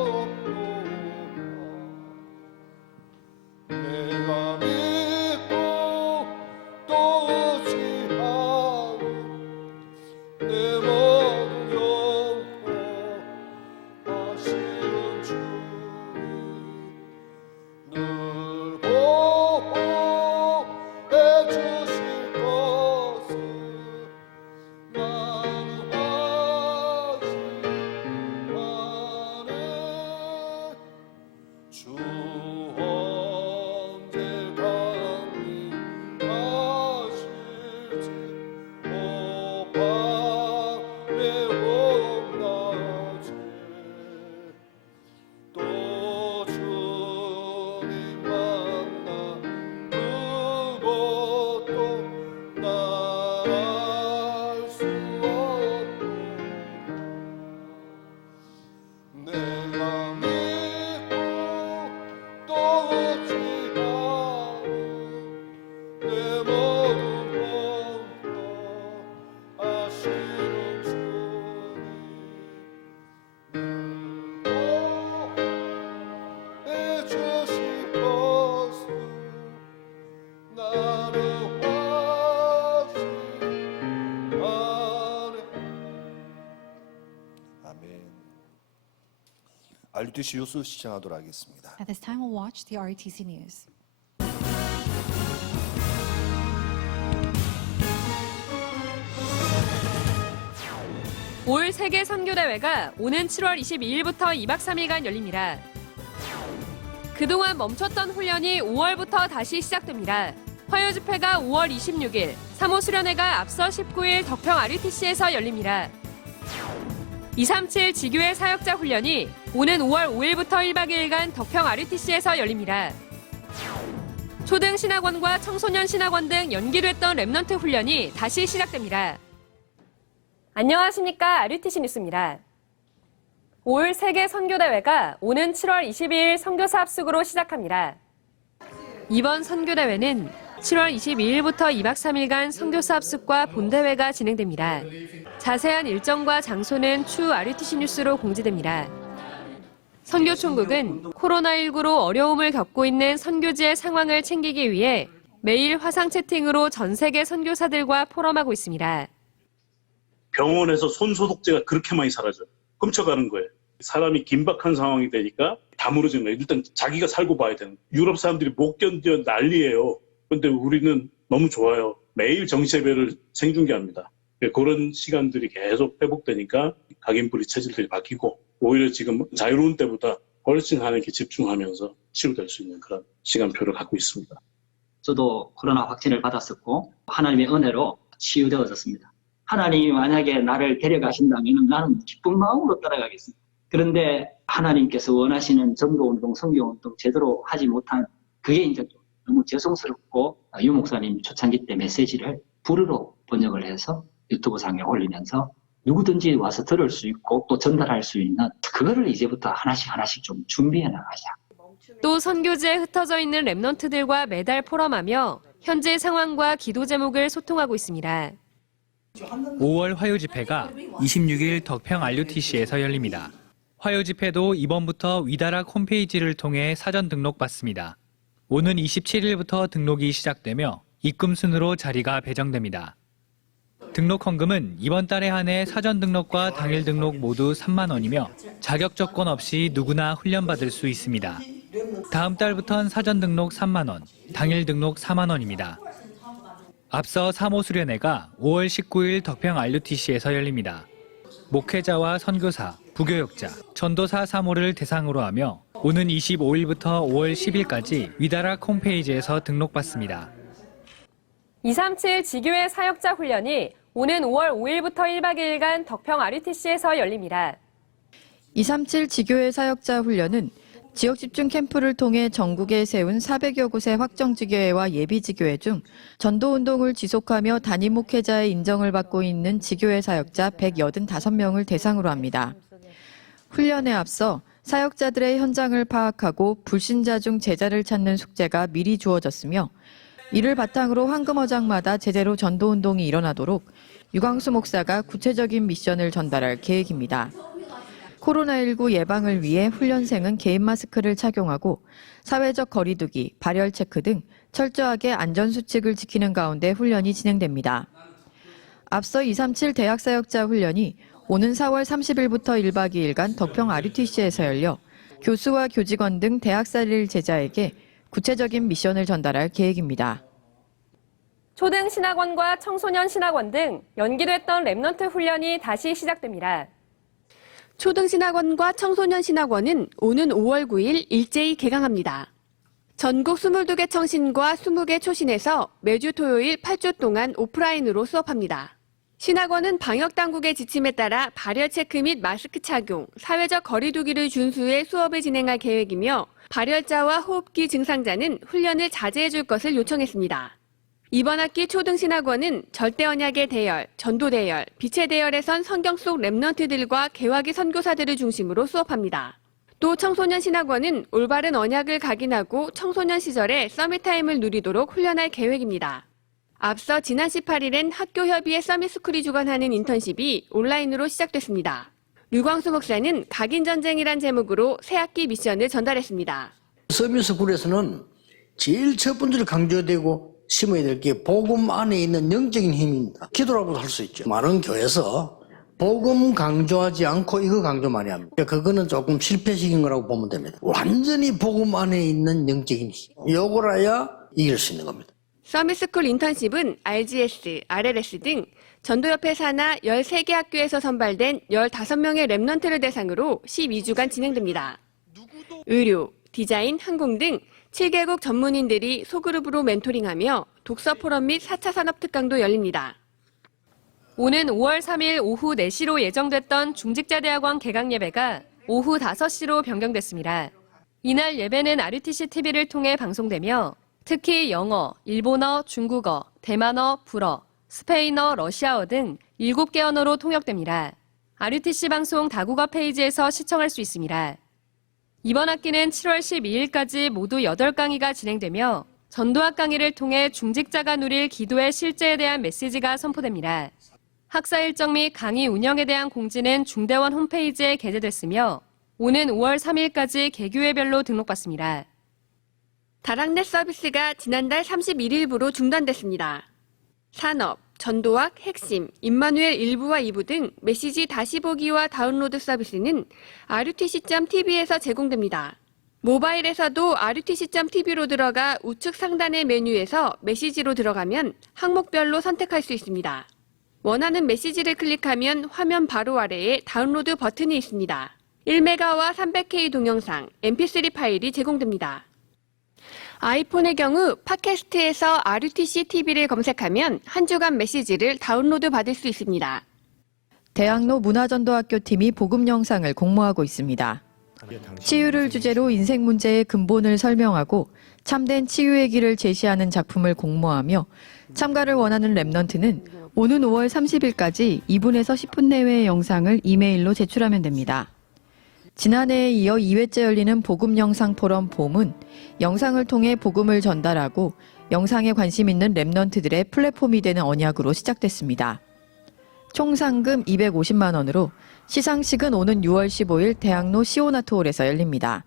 없노라 내가 믿고 또 의지하는 내 모든 영원하시는 주님 늘 보호해 주실 것을 나는 확신하네 주 언제 강림하실지 오 밤의 홍낮에 또 주님 만나 그것도 난 알 수 없노라 내가 믿고 또 의지하는 내 모든 영원하시는 주님 늘 해주실 것을 나는 확신하네 아멘 RUTC 뉴스 시청하도록 하겠습니다. At this time, we'll watch the RUTC News. 올 세계 선교대회가 오는 7월 22일부터 2박 3일간 열립니다. 그동안 멈췄던 훈련이 5월부터 다시 시작됩니다. 화요 집회가 5월 26일, 3호 수련회가 앞서 19일 덕평 RUTC에서 열립니다. 237 지교회 사역자 훈련이 오는 5월 5일부터 1박 2일간 덕평 RUTC에서 열립니다. 초등 신학원과 청소년 신학원 등 연기됐던 렘넌트 훈련이 다시 시작됩니다. 안녕하십니까. RUTC 뉴스입니다. 올 세계 선교대회가 오는 7월 22일 선교사 합숙으로 시작합니다. 이번 선교대회는 7월 22일부터 2박 3일간 선교사 합숙과 본대회가 진행됩니다. 자세한 일정과 장소는 추후 RUTC 뉴스로 공지됩니다. 선교총국은 코로나19로 어려움을 겪고 있는 선교지의 상황을 챙기기 위해 매일 화상 채팅으로 전 세계 선교사들과 포럼하고 있습니다. 병원에서 손소독제가 그렇게 많이 사라져요. 훔쳐가는 거예요. 사람이 긴박한 상황이 되니까 다 무너지는 거예요. 일단 자기가 살고 봐야 되는 거예요. 유럽 사람들이 못 견뎌 난리예요. 그런데 우리는 너무 좋아요. 매일 정시예배를 생중계합니다. 그런 시간들이 계속 회복되니까 각인불이 체질들이 바뀌고 오히려 지금 자유로운 때보다 훨씬 하나님께 집중하면서 치유될 수 있는 그런 시간표를 갖고 있습니다. 저도 코로나 확진을 받았었고 하나님의 은혜로 치유되어졌습니다. 하나님이 만약에 나를 데려가신다면 나는 기쁜 마음으로 따라가겠습니다. 그런데 하나님께서 원하시는 전도운동, 선교운동 제대로 하지 못한 그게 이제 너무 죄송스럽고 유 목사님 초창기 때 메시지를 불어로 번역을 해서 유튜브 상에 올리면서 누구든지 와서 들을 수 있고 또 전달할 수 있는 그거를 이제부터 하나씩 좀 준비해 나가자. 또 선교지에 흩어져 있는 렘넌트들과 매달 포럼하며 현재 상황과 기도 제목을 소통하고 있습니다. 5월 화요 집회가 26일 덕평 RUTC에서 열립니다. 화요 집회도 이번부터 위다락 홈페이지를 통해 사전 등록받습니다. 오는 27일부터 등록이 시작되며 입금 순으로 자리가 배정됩니다. 등록 헌금은 이번 달에 한해 사전 등록과 당일 등록 모두 3만 원이며 자격 조건 없이 누구나 훈련받을 수 있습니다. 다음 달부터는 사전 등록 3만 원, 당일 등록 4만 원입니다. 앞서 3호 수련회가 5월 19일 덕평 RUTC에서 열립니다. 목회자와 선교사, 부교역자, 전도사 3호를 대상으로 하며 오는 25일부터 5월 10일까지 위다락 홈페이지에서 등록받습니다. 237 지교회 사역자 훈련이 오는 5월 5일부터 1박 2일간 덕평 RUTC에서 열립니다. 237 지교회 사역자 훈련은 지역 집중 캠프를 통해 전국에 세운 400여 곳의 확정 지교회와 예비 지교회 중 전도 운동을 지속하며 담임 목회자의 인정을 받고 있는 지교회 사역자 185명을 대상으로 합니다. 훈련에 앞서 사역자들의 현장을 파악하고 불신자 중 제자를 찾는 숙제가 미리 주어졌으며 이를 바탕으로 황금어장마다 제대로 전도 운동이 일어나도록 유광수 목사가 구체적인 미션을 전달할 계획입니다. 코로나19 예방을 위해 훈련생은 개인 마스크를 착용하고 사회적 거리두기, 발열 체크 등 철저하게 안전수칙을 지키는 가운데 훈련이 진행됩니다. 앞서 237 대학사역자 훈련이 오는 4월 30일부터 1박 2일간 덕평 RUTC에서 열려 교수와 교직원 등 대학살릴 제자에게 구체적인 미션을 전달할 계획입니다. 초등 신학원과 청소년 신학원 등 연기됐던 랩넌트 훈련이 다시 시작됩니다. 초등신학원과 청소년신학원은 오는 5월 9일 일제히 개강합니다. 전국 22개 청신과 20개 초신에서 매주 토요일 8주 동안 오프라인으로 수업합니다. 신학원은 방역당국의 지침에 따라 발열 체크 및 마스크 착용, 사회적 거리두기를 준수해 수업을 진행할 계획이며 발열자와 호흡기 증상자는 훈련을 자제해 줄 것을 요청했습니다. 이번 학기 초등신학원은 절대언약의 대열, 전도대열, 빛의 대열에선 성경 속 랩넌트들과 개화기 선교사들을 중심으로 수업합니다. 또 청소년 신학원은 올바른 언약을 각인하고 청소년 시절에 서밋타임을 누리도록 훈련할 계획입니다. 앞서 지난 18일엔 학교협의회 서밋스쿨이 주관하는 인턴십이 온라인으로 시작됐습니다. 유광수 목사는 각인전쟁이란 제목으로 새학기 미션을 전달했습니다. 서밋스쿨에서는 제일 첫 번째로 강조되고 심어야 될 게 복음 안에 있는 영적인 힘입니다. 기도라고도 할 수 있죠. 많은 교회에서 복음 강조하지 않고 이거 강조 많이 합니다. 그거는 조금 실패식인 거라고 보면 됩니다. 완전히 복음 안에 있는 영적인 힘. 요거라야 이길 수 있는 겁니다. 서밋스쿨 인턴십은 RGS, RLS 등 전도협회 산하 13개 학교에서 선발된 15명의 랩넌트를 대상으로 12주간 진행됩니다. 의료, 디자인, 항공 등 7개국 전문인들이 소그룹으로 멘토링하며 독서 포럼 및 4차 산업 특강도 열립니다. 오는 5월 3일 오후 4시로 예정됐던 중직자대학원 개강 예배가 오후 5시로 변경됐습니다. 이날 예배는 RUTC TV를 통해 방송되며 특히 영어, 일본어, 중국어, 대만어, 불어, 스페인어, 러시아어 등 7개 언어로 통역됩니다. RUTC 방송 다국어 페이지에서 시청할 수 있습니다. 이번 학기는 7월 12일까지 모두 8강의가 진행되며 전도학 강의를 통해 중직자가 누릴 기도의 실제에 대한 메시지가 선포됩니다. 학사 일정 및 강의 운영에 대한 공지는 중대원 홈페이지에 게재됐으며 오는 5월 3일까지 개교회별로 등록받습니다. 다락넷 서비스가 지난달 31일부로 중단됐습니다. 산업, 전도학, 핵심, 임마누엘 1부와 2부 등 메시지 다시 보기와 다운로드 서비스는 rutc.tv에서 제공됩니다. 모바일에서도 rutc.tv로 들어가 우측 상단의 메뉴에서 메시지로 들어가면 항목별로 선택할 수 있습니다. 원하는 메시지를 클릭하면 화면 바로 아래에 다운로드 버튼이 있습니다. 1메가와 300K 동영상, mp3 파일이 제공됩니다. 아이폰의 경우 팟캐스트에서 RUTC TV를 검색하면 한 주간 메시지를 다운로드 받을 수 있습니다. 대학로 문화전도학교 팀이 복음 영상을 공모하고 있습니다. 치유를 주제로 인생 문제의 근본을 설명하고 참된 치유의 길을 제시하는 작품을 공모하며 참가를 원하는 랩넌트는 오는 5월 30일까지 2분에서 10분 내외의 영상을 이메일로 제출하면 됩니다. 지난해에 이어 2회째 열리는 복음 영상 포럼 봄은 영상을 통해 복음을 전달하고 영상에 관심 있는 랩넌트들의 플랫폼이 되는 언약으로 시작됐습니다. 총 상금 250만 원으로 시상식은 오는 6월 15일 대학로 시오나트홀에서 열립니다.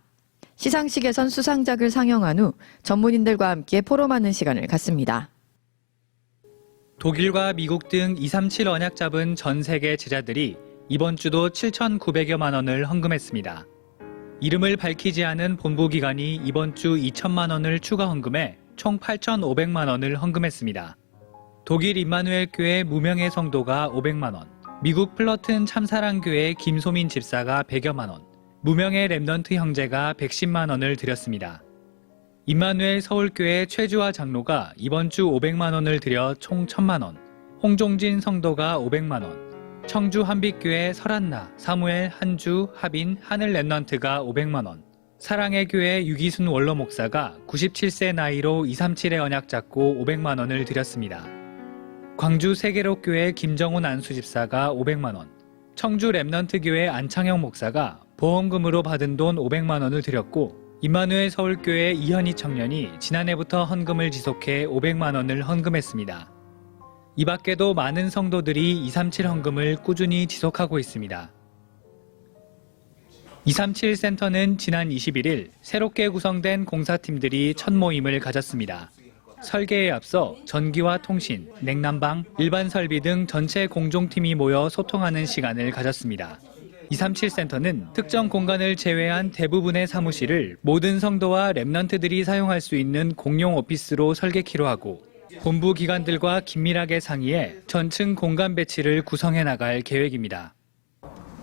시상식에선 수상작을 상영한 후 전문인들과 함께 포럼하는 시간을 갖습니다. 독일과 미국 등 237 언약 잡은 전 세계 제자들이 이번 주도 7,900여만 원을 헌금했습니다. 이름을 밝히지 않은 본부기관이 이번 주 2천만 원을 추가 헌금해 총 8,500만 원을 헌금했습니다. 독일 임마누엘 교회 무명의 성도가 500만 원, 미국 플러튼 참사랑교회 김소민 집사가 100여만 원, 무명의 랩넌트 형제가 110만 원을 드렸습니다. 임마누엘 서울교회 최주화 장로가 이번 주 500만 원을 들여 총 1000만 원, 홍종진 성도가 500만 원, 청주 한빛교회 설한나, 사무엘, 한주, 하빈, 하늘 랩넌트가 500만 원, 사랑의 교회 유기순 원로 목사가 97세 나이로 237의 언약 잡고 500만 원을 드렸습니다. 광주 세계로교회 김정훈 안수집사가 500만 원, 청주 랩넌트 교회 안창영 목사가 보험금으로 받은 돈 500만 원을 드렸고 임마누엘 서울교회 이현희 청년이 지난해부터 헌금을 지속해 500만 원을 헌금했습니다. 이 밖에도 많은 성도들이 237 헌금을 꾸준히 지속하고 있습니다. 237 센터는 지난 21일 새롭게 구성된 공사팀들이 첫 모임을 가졌습니다. 설계에 앞서 전기와 통신, 냉난방, 일반 설비 등 전체 공종팀이 모여 소통하는 시간을 가졌습니다. 237 센터는 특정 공간을 제외한 대부분의 사무실을 모든 성도와 랩넌트들이 사용할 수 있는 공용 오피스로 설계키로 하고 본부 기관들과 긴밀하게 상의해 전층 공간 배치를 구성해 나갈 계획입니다.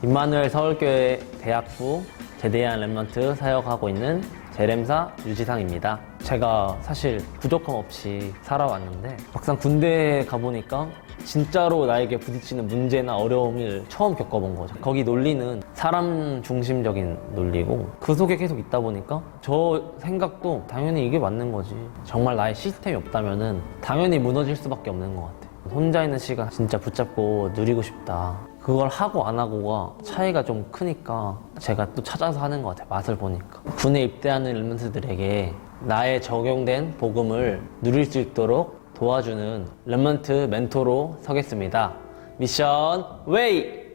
임마누엘 서울교회 대학부 제대한 랩넌트 사역하고 있는 제렘사 유지상입니다. 제가 사실 부족함 없이 살아왔는데 막상 군대에 가보니까 진짜로 나에게 부딪히는 문제나 어려움을 처음 겪어본 거죠. 거기 논리는 사람 중심적인 논리고 그 속에 계속 있다 보니까 저 생각도 당연히 이게 맞는 거지. 정말 나의 시스템이 없다면은 당연히 무너질 수밖에 없는 것 같아요. 혼자 있는 시간 진짜 붙잡고 누리고 싶다. 그걸 하고 안 하고가 차이가 좀 크니까 제가 또 찾아서 하는 것 같아요. 맛을 보니까. 군에 입대하는 랩런트들에게 나의 적용된 복음을 누릴 수 있도록 도와주는 랩런트 멘토로 서겠습니다. 미션 웨이!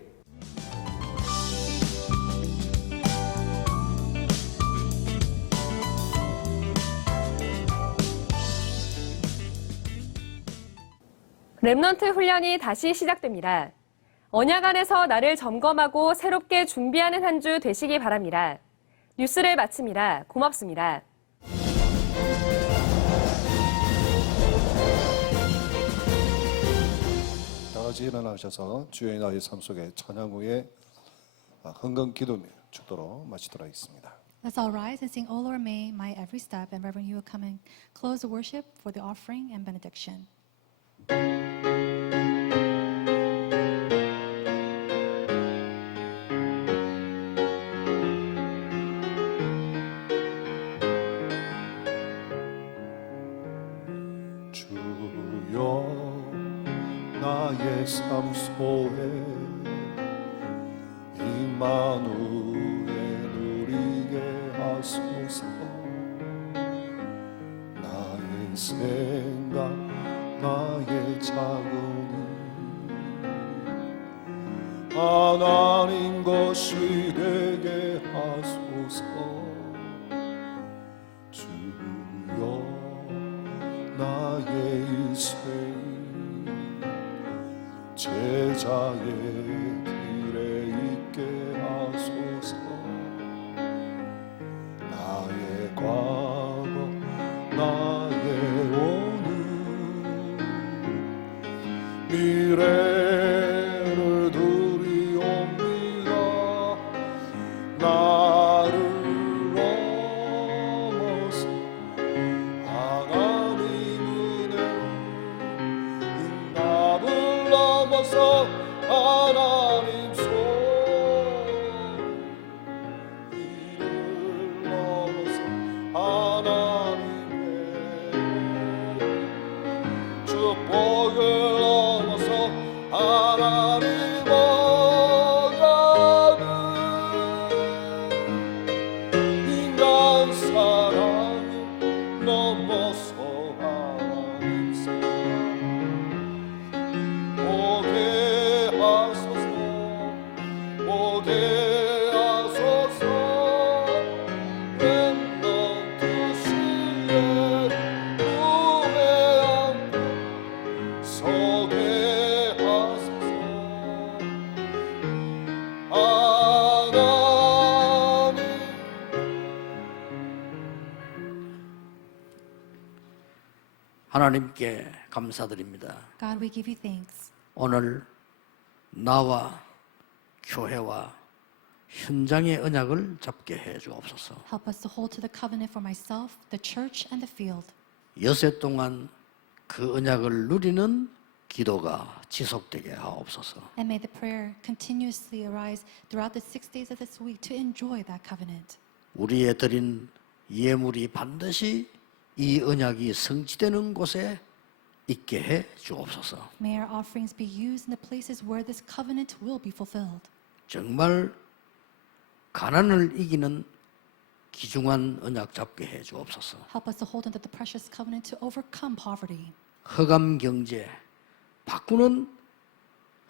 랩넌트 훈련이 다시 시작됩니다. 언약 안에서 나를 점검하고 새롭게 준비하는 한 주 되시기 바랍니다. 뉴스를 마칩니다. 고맙습니다. 다 같이 일어나셔서 주의 나의 삶 속에 찬양 후에 헌금 기도며 축도로 마치도록 하겠습니다. Let's all rise and sing, O Lord, may my every step, and Reverend, you will come and close the worship for the offering and benediction. 주여 나의 삶 속에 임마누엘 누리게 하소서. 나의 생각 나의 작은 일 하나님 것이 되게 하소서. 주여 나의 인생 제자의 길에 있게 하소서. 나의 과거 나의 오늘 미래를 두리옵니다. 나를 넘어서 하나님 은혜로 나를 넘어서 하나님 손 이를 넘어서 하나님의 축복을 넘어서 하나님 언약을 인간 사랑을 넘어서 하나님 사랑 오게 하소서. 오게 하소서. 랩넌트 시에 꿈에 안고 서게 하소서. 하나님 하나님께 감사드립니다. God, we give you thanks. 오늘 나와 교회와 현장의 언약을 잡게 해 주옵소서. Help us to hold to the covenant for myself, the church, and the field. 여세 동안 그 언약을 누리는 기도가 지속되게 하옵소서. And may the prayer continuously arise throughout the 6 days of this week to enjoy that covenant. 우리의 드린 예물이 반드시 이 언약이 성취되는 곳에 있게 해 주옵소서. May our offerings be used in the places where this covenant will be fulfilled. 정말 가난을 이기는 귀중한 언약 잡게 해 주옵소서. Help us to hold onto the precious covenant to overcome poverty. 흑암 경제 바꾸는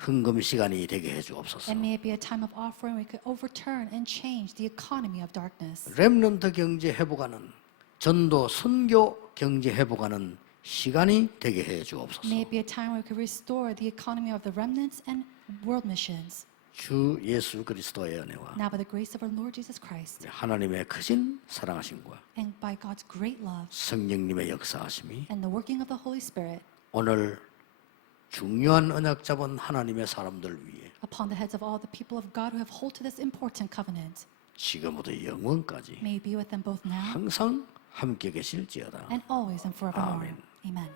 헌금 시간이 되게 해 주옵소서. And may it be a time of offering where we could overturn and change the economy of darkness. 렘넌트 경제 회복하는 전도 선교 경제 회복하는 시간이 되게 해 주옵소서. May it be a time where we could restore the economy of the remnants and world missions. 주 예수 그리스도의 은혜와 Now by the grace of our Lord Jesus Christ 하나님의 크신 사랑하심과 and by God's great love 성령님의 역사하심이 and the working of the Holy Spirit 오늘 중요한 언약 잡은 하나님의 사람들 위해 upon the heads of all the people of God who have hold to this important covenant. 지금부터 영원까지 May it be with them both now 항상 함께 계실지어다. and always and forevermore. 아멘. Amen.